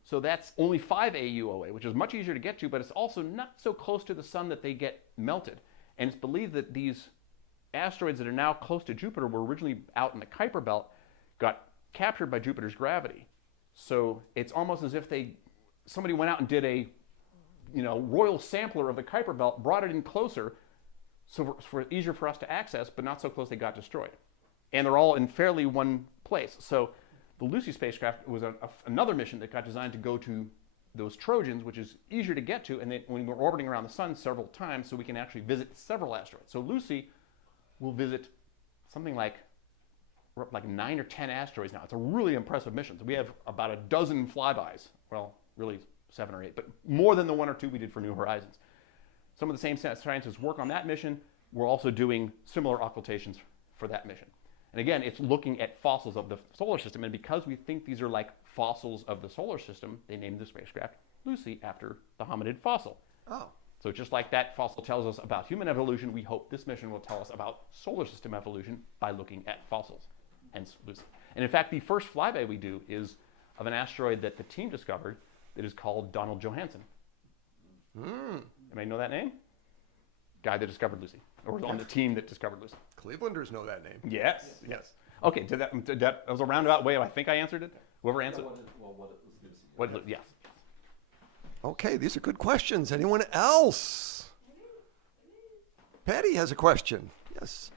So that's only 5 AU away, which is much easier to get to, but it's also not so close to the sun that they get melted. And it's believed that these asteroids that are now close to Jupiter were originally out in the Kuiper Belt, got captured by Jupiter's gravity. So it's almost as if somebody went out and did a royal sampler of the Kuiper Belt, brought it in closer, so for easier for us to access, but not so close they got destroyed. And they're all in fairly one place. So the Lucy spacecraft was another mission that got designed to go to those Trojans, which is easier to get to, and then when we're orbiting around the sun several times, so we can actually visit several asteroids. So Lucy will visit something like 9 or 10 asteroids now. It's a really impressive mission. So we have about a dozen flybys. Well, really 7 or 8, but more than the 1 or 2 we did for New Horizons. Some of the same scientists work on that mission. We're also doing similar occultations for that mission. And again, it's looking at fossils of the solar system, and because we think these are like fossils of the solar system, they named the spacecraft Lucy after the hominid fossil. Oh. So just like that fossil tells us about human evolution, we hope this mission will tell us about solar system evolution by looking at fossils, hence Lucy. And in fact, the first flyby we do is of an asteroid that the team discovered that is called Donald Johanson. Anybody know that name? Guy that discovered Lucy, or was on the team that discovered Lucy. Clevelanders know that name. Yes, yes. Okay, that was a roundabout way. I think I answered it. Whoever answered. Yes. Okay, these are good questions. Anyone else? Patty has a question. Yes.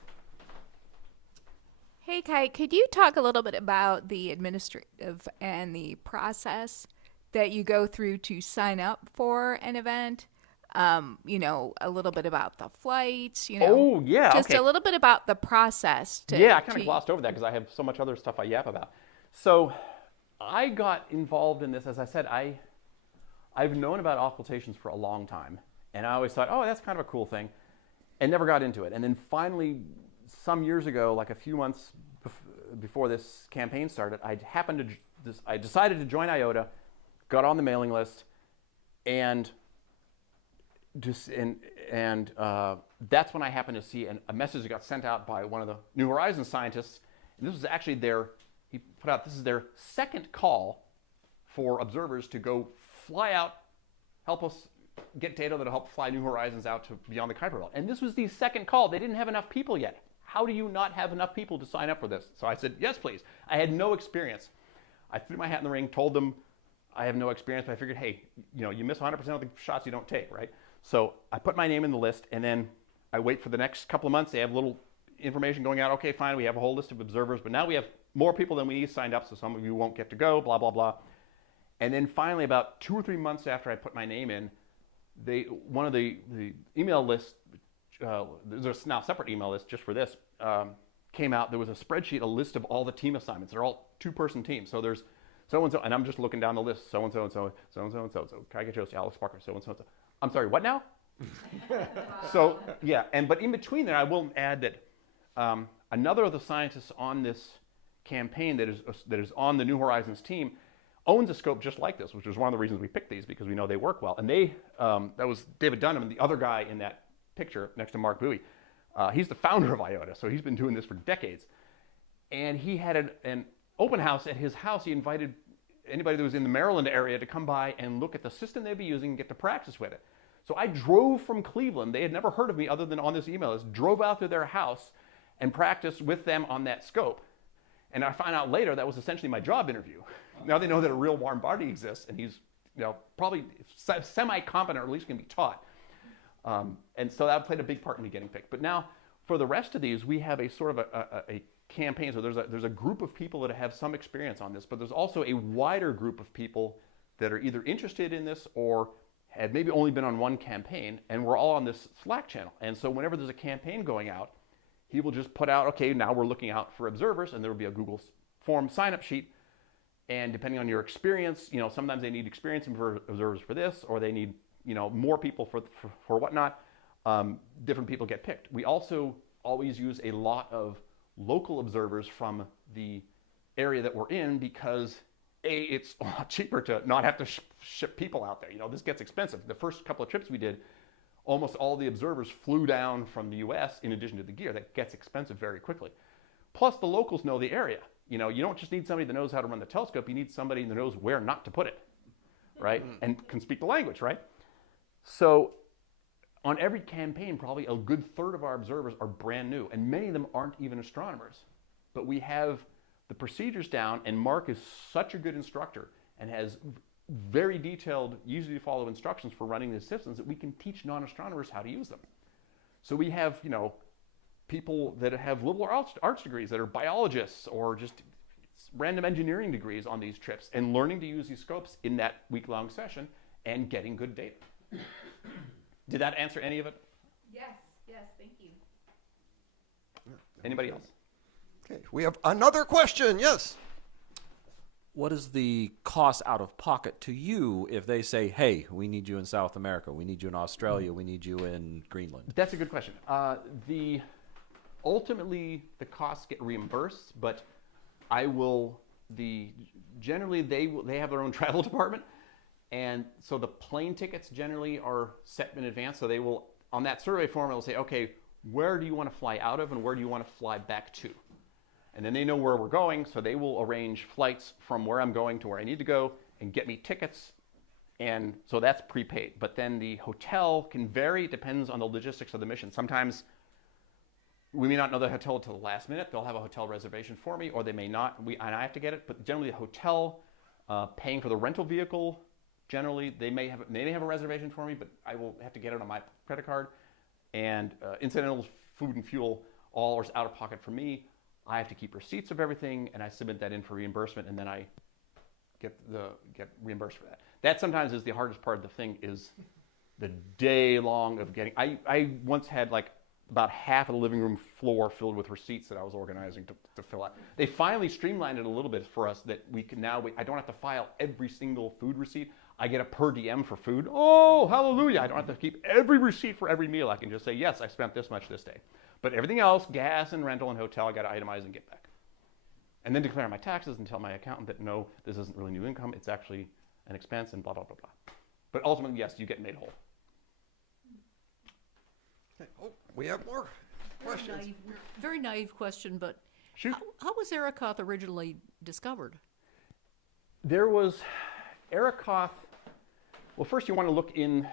Hey, Kai, could you talk a little bit about the administrative and the process that you go through to sign up for an event? A little bit about the flights, Oh, yeah, just okay. a little bit about the process. Yeah, I kind of glossed over that because I have so much other stuff I yap about. So I got involved in this, as I said, I've known about occultations for a long time, and I always thought, oh, that's kind of a cool thing, and never got into it. And then finally, some years ago, like a few months before this campaign started, I decided to join IOTA, got on the mailing list, and that's when I happened to see a message that got sent out by one of the New Horizons scientists. And this was actually this is their second call for observers to go fly out, help us get data that'll help fly New Horizons out to beyond the Kuiper Belt. And this was the second call. They didn't have enough people yet. How do you not have enough people to sign up for this? So I said, yes, please. I had no experience. I threw my hat in the ring, told them I have no experience, but I figured, hey, you miss 100% of the shots you don't take, right? So I put my name in the list, and then I wait for the next couple of months. They have little information going out. Okay, fine, we have a whole list of observers, but now we have more people than we need signed up, so some of you won't get to go, blah, blah, blah. And then finally, about 2 or 3 months after I put my name in, one of the email lists, there's now a separate email list just for this, came out. There was a spreadsheet, a list of all the team assignments. They're all 2-person teams. So there's so-and-so, and I'm just looking down the list, so-and-so, and so, so-and-so, and so-and-so, Kai Getrost, Alex Parker, so-and-so, and so. I'm sorry, what now? So, yeah, but in between there, I will add that another of the scientists on this campaign that is on the New Horizons team owns a scope just like this, which is one of the reasons we picked these, because we know they work well. And that was David Dunham, and the other guy in that picture next to Mark Bowie. He's the founder of IOTA, so he's been doing this for decades. And he had an open house at his house. He invited anybody that was in the Maryland area to come by and look at the system they'd be using and get to practice with it. So I drove from Cleveland. They had never heard of me other than on this email list. Drove out to their house and practiced with them on that scope. And I found out later that was essentially my job interview. Now they know that a real Warren Barty exists, and he's probably semi-competent, or at least can be taught. And so that played a big part in me getting picked. But now, for the rest of these, we have a sort of a campaign. So there's a group of people that have some experience on this, but there's also a wider group of people that are either interested in this or had maybe only been on one campaign, and we're all on this Slack channel. And so whenever there's a campaign going out, he will just put out, okay, now we're looking out for observers, and there will be a Google form sign-up sheet. And depending on your experience, sometimes they need experience for observers for this, or they need, more people for whatnot. Different people get picked. We also always use a lot of local observers from the area that we're in because, A, it's a lot cheaper to not have to ship people out there. This gets expensive. The first couple of trips we did, almost all the observers flew down from the US in addition to the gear. That gets expensive very quickly. Plus, the locals know the area. You don't just need somebody that knows how to run the telescope. You need somebody that knows where not to put it, right? And can speak the language, right? So on every campaign, probably a good third of our observers are brand new, and many of them aren't even astronomers. But we have the procedures down, and Mark is such a good instructor and has very detailed, easy to follow instructions for running these systems that we can teach non-astronomers how to use them. So we have, people that have liberal arts degrees that are biologists or just random engineering degrees on these trips and learning to use these scopes in that week-long session and getting good data. Did that answer any of it? Yes, thank you. Anybody else? Okay, we have another question. Yes. What is the cost out of pocket to you if they say, hey, we need you in South America, we need you in Australia, we need you in Greenland? That's a good question. Ultimately, the costs get reimbursed, but generally they have their own travel department, and so the plane tickets generally are set in advance. So they will, on that survey form, it'll say, okay, where do you want to fly out of and where do you want to fly back to? And then they know where we're going, so they will arrange flights from where I'm going to where I need to go and get me tickets, and so that's prepaid. But then the hotel can vary, it depends on the logistics of the mission. Sometimes we may not know the hotel until the last minute. They'll have a hotel reservation for me, or they may not, and I have to get it. But generally, the hotel, paying for the rental vehicle, generally they may have a reservation for me, but I will have to get it on my credit card. And incidentals, food and fuel, all is out of pocket for me. I have to keep receipts of everything, and I submit that in for reimbursement, and then I get reimbursed for that. That sometimes is the hardest part of the thing, is the day long of getting. I once had like about half of the living room floor filled with receipts that I was organizing to fill out. They finally streamlined it a little bit for us that we can now. I don't have to file every single food receipt. I get a per diem for food. Oh, hallelujah! I don't have to keep every receipt for every meal. I can just say, yes, I spent this much this day. But everything else, gas and rental and hotel, I got to itemize and get back. And then declare my taxes and tell my accountant that no, this isn't really new income. It's actually an expense and blah, blah, blah, blah. But ultimately, yes, you get made whole. Oh, we have more questions. Very naive question, but Shoot. how was Arakoth originally discovered? There was Arakoth. Well, first you want to look in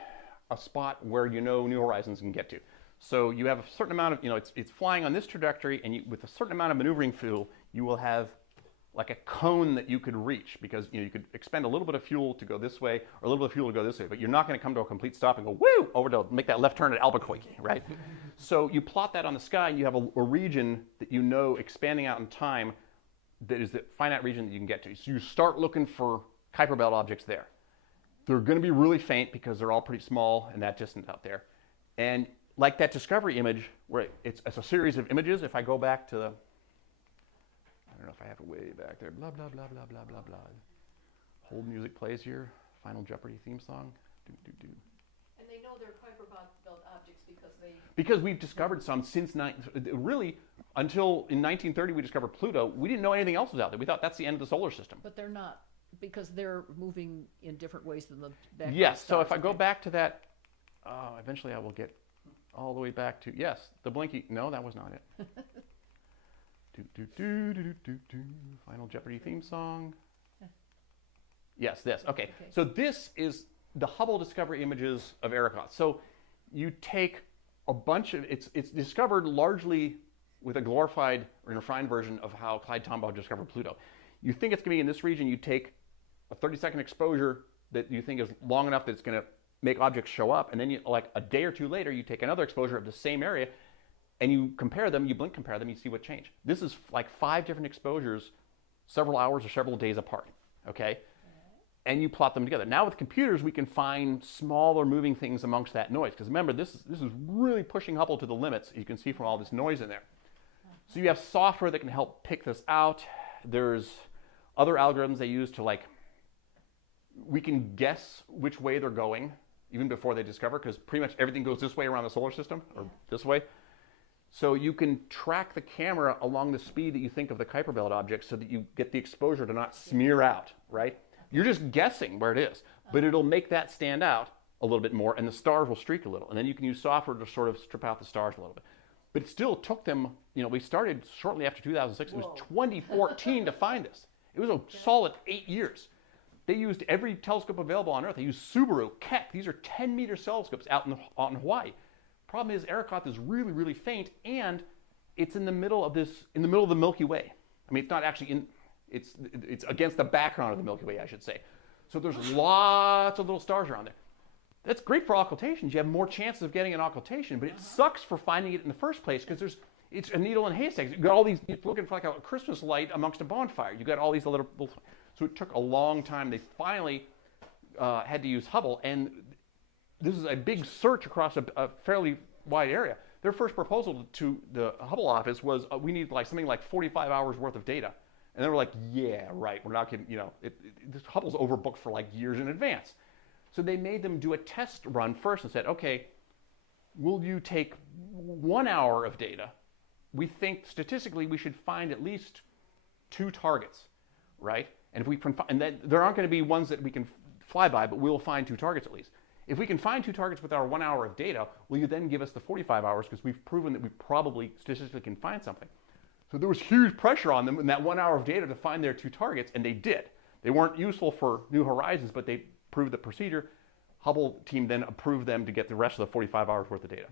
a spot where you know New Horizons can get to. So you have a certain amount of, it's flying on this trajectory, and with a certain amount of maneuvering fuel, you will have like a cone that you could reach, because you could expend a little bit of fuel to go this way or a little bit of fuel to go this way, but you're not going to come to a complete stop and go woo over to make that left turn at Albuquerque, right? So you plot that on the sky, and you have a region that you know expanding out in time that is the finite region that you can get to. So you start looking for Kuiper Belt objects there. They're going to be really faint because they're all pretty small and that distant out there. And like that discovery image, where it's a series of images. If I go back to the, I don't know if I have it way back there, blah, blah, blah, blah, blah, blah, blah. Hold music plays here, Final Jeopardy theme song. Do, do, do. And they know they're Kuiper Belt objects Because we've discovered some since, really, until in 1930 we discovered Pluto. We didn't know anything else was out there. We thought that's the end of the solar system. But they're not, because they're moving in different ways than the background Yes, so stars, if I go okay. back to that, eventually I will get all the way back to, yes, the blinky. No, that was not it. Final Jeopardy theme song. Yes, this. Okay. So this is the Hubble discovery images of Arakoth. So you take a bunch of, it's discovered largely with a glorified or refined version of how Clyde Tombaugh discovered Pluto. You think it's going to be in this region, you take a 30-second exposure that you think is long enough that it's going to make objects show up, and then you, like a day or two later, you take another exposure of the same area, and you compare them, you blink compare them, you see what changed. This is like 5 different exposures, several hours or several days apart, okay? And you plot them together. Now with computers, we can find smaller moving things amongst that noise, because remember, this is really pushing Hubble to the limits, you can see from all this noise in there. So you have software that can help pick this out. There's other algorithms they use to, like, we can guess which way they're going even before they discover, because pretty much everything goes this way around the solar system, or this way. So you can track the camera along the speed that you think of the Kuiper Belt object so that you get the exposure to not smear out, right? You're just guessing where it is, but it'll make that stand out a little bit more, and the stars will streak a little. And then you can use software to sort of strip out the stars a little bit. But it still took them, we started shortly after 2006. It was 2014 to find this. It was a solid 8 years. They used every telescope available on Earth. They used Subaru, Keck. These are 10-meter telescopes out in Hawaii. Problem is, Arakoth is really, really faint, and it's in the middle of the Milky Way. I mean, it's not actually it's against the background of the Milky Way, I should say. So there's lots of little stars around there. That's great for occultations. You have more chances of getting an occultation, but it sucks for finding it in the first place, because it's a needle in haystacks. You've got all these, you're looking for like a Christmas light amongst a bonfire. You've got all these little, so it took a long time. They finally had to use Hubble, and this is a big search across a fairly wide area. Their first proposal to the Hubble office was, we need like something like 45 hours worth of data. And they were like, yeah, right, we're not kidding, this Hubble's overbooked for like years in advance. So they made them do a test run first and said, okay, will you take 1 hour of data? We think statistically we should find at least 2 targets, right? And if we can, and then there aren't going to be ones that we can fly by, but we'll find 2 targets at least. If we can find 2 targets with our 1 hour of data, will you then give us the 45 hours, because we've proven that we probably statistically can find something? So there was huge pressure on them in that 1 hour of data to find their 2 targets, and they did. They weren't useful for New Horizons, but they proved the procedure. Hubble team then approved them to get the rest of the 45 hours worth of data.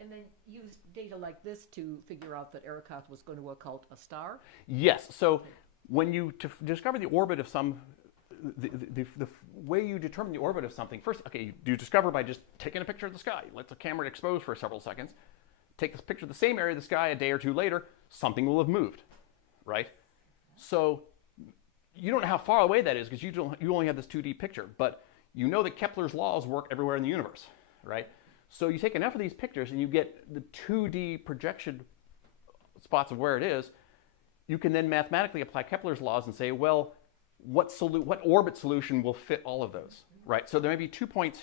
And then use data like this to figure out that Arakoth was going to occult a star? Yes. So when you discover the orbit of some, the way you determine the orbit of something, first, okay, you discover by just taking a picture of the sky. You let the camera expose for several seconds. Take this picture of the same area of the sky a day or 2 later, something will have moved. right? So you don't know how far away that is because you only have this 2D picture, but you know that Kepler's laws work everywhere in the universe, right? So you take enough of these pictures and you get the 2D projection spots of where it is. You can then mathematically apply Kepler's laws and say, well, what orbit solution will fit all of those, right? So there may be 2 points,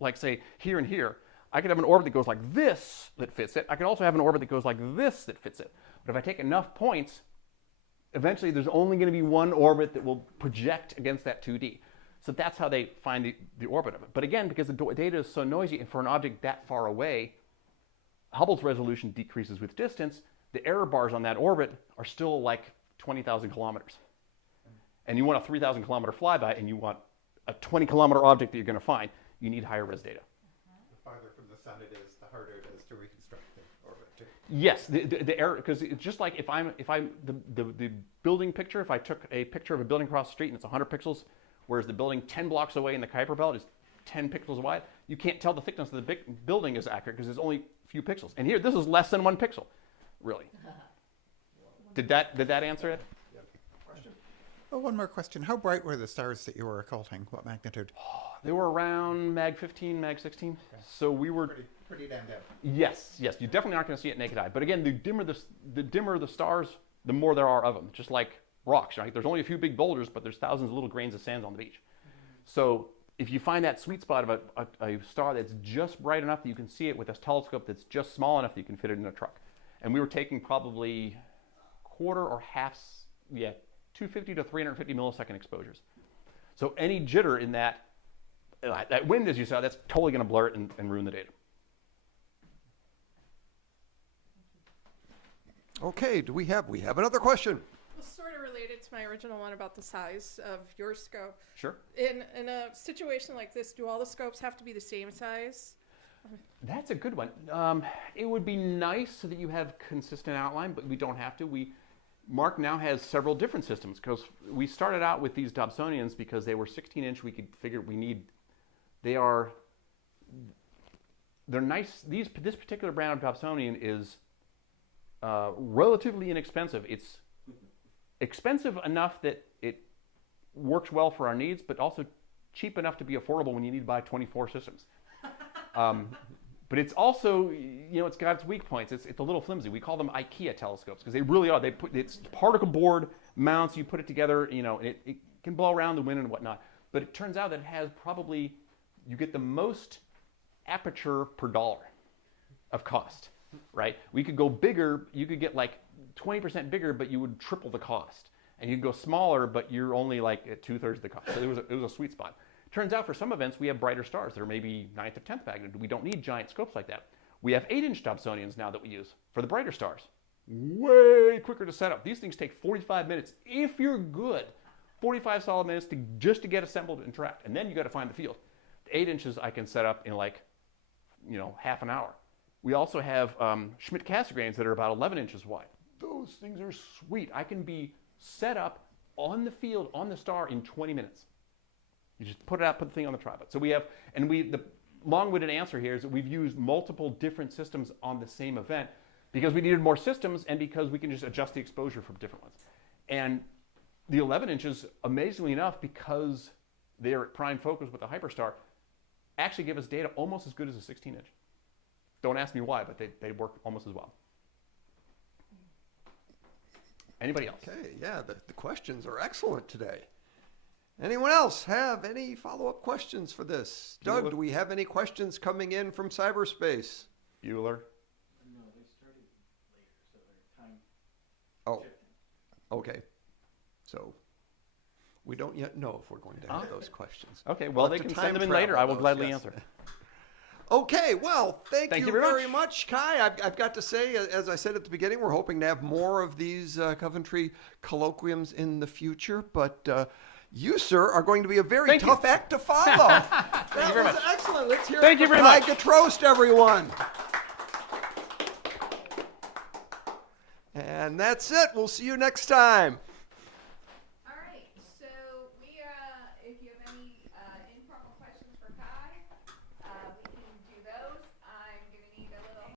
like say here and here. I could have an orbit that goes like this that fits it. I can also have an orbit that goes like this that fits it. But if I take enough points, eventually there's only going to be one orbit that will project against that 2D. So that's how they find the orbit of it. But again, because the data is so noisy, and for an object that far away, Hubble's resolution decreases with distance. The error bars on that orbit are still like 20,000 kilometers. And you want a 3,000 kilometer flyby, and you want a 20 kilometer object that you're going to find, you need higher res data. The farther from the sun it is, the harder it is to reconstruct the orbit too. Yes, the error, because it's just like if I'm the building picture, if I took a picture of a building across the street and it's 100 pixels, whereas the building 10 blocks away in the Kuiper Belt is 10 pixels wide, you can't tell the thickness of the building is accurate because there's only a few pixels. And here, this is less than 1 pixel, really. Did that answer it? Oh, one more question. How bright were the stars that you were occulting? What magnitude? They were around mag 15, mag 16. Okay. So we were pretty damn dim. Yes. You definitely aren't going to see it naked eye. But again, the dimmer the stars, the more there are of them. Just like rocks, right? There's only a few big boulders, but there's thousands of little grains of sand on the beach. So if you find that sweet spot of a star that's just bright enough that you can see it with a telescope that's just small enough that you can fit it in a truck. And we were taking probably quarter or half, 250 to 350 millisecond exposures. So any jitter in that wind, as you saw, that's totally going to blur it and ruin the data. Okay, we have another question. It's sort of related to my original one about the size of your scope. Sure. In a situation like this, do all the scopes have to be the same size? That's a good one. It would be nice so that you have consistent outline, but we don't have to. Mark now has several different systems because we started out with these Dobsonians because they were 16-inch. We could figure they're nice. This particular brand of Dobsonian is relatively inexpensive. It's expensive enough that it works well for our needs, but also cheap enough to be affordable when you need to buy 24 systems. But it's also, it's got its weak points. It's a little flimsy. We call them IKEA telescopes because they really are. It's particle board mounts. You put it together, it can blow around the wind and whatnot. But it turns out that it has you get the most aperture per dollar of cost, right? We could go bigger. You could get like 20% bigger, but you would triple the cost. And you could go smaller, but you're only like at 2/3 the cost. So it was a sweet spot. Turns out for some events, we have brighter stars that are maybe 9th or 10th magnitude. We don't need giant scopes like that. We have 8-inch Dobsonians now that we use for the brighter stars. Way quicker to set up. These things take 45 minutes if you're good. 45 solid minutes just to get assembled and tracked. And then you got to find the field. The 8 inches I can set up in like, half an hour. We also have Schmidt-Cassegrains that are about 11 inches wide. Those things are sweet. I can be set up on the field, on the star in 20 minutes. You just put it out, put the thing on the tripod. So the long-winded answer here is that we've used multiple different systems on the same event because we needed more systems and because we can just adjust the exposure from different ones. And the 11 inches, amazingly enough, because they're at prime focus with the hyperstar, actually give us data almost as good as a 16-inch. Don't ask me why, but they work almost as well. Anybody else? Okay, yeah, the questions are excellent today. Anyone else have any follow-up questions for this? Doug, do we have any questions coming in from cyberspace? Bueller? No, they started later, so their time shifting. Okay. So we don't yet know if we're going to have those questions. Okay, well, they can send them in later. I will gladly answer. Okay, well, thank you very much. much, Kai. I've got to say, as I said at the beginning, we're hoping to have more of these Coventry colloquiums in the future, but you, sir, are going to be a very tough act to follow. That was excellent. Let's hear it from Kai Getrost, everyone. And that's it. We'll see you next time.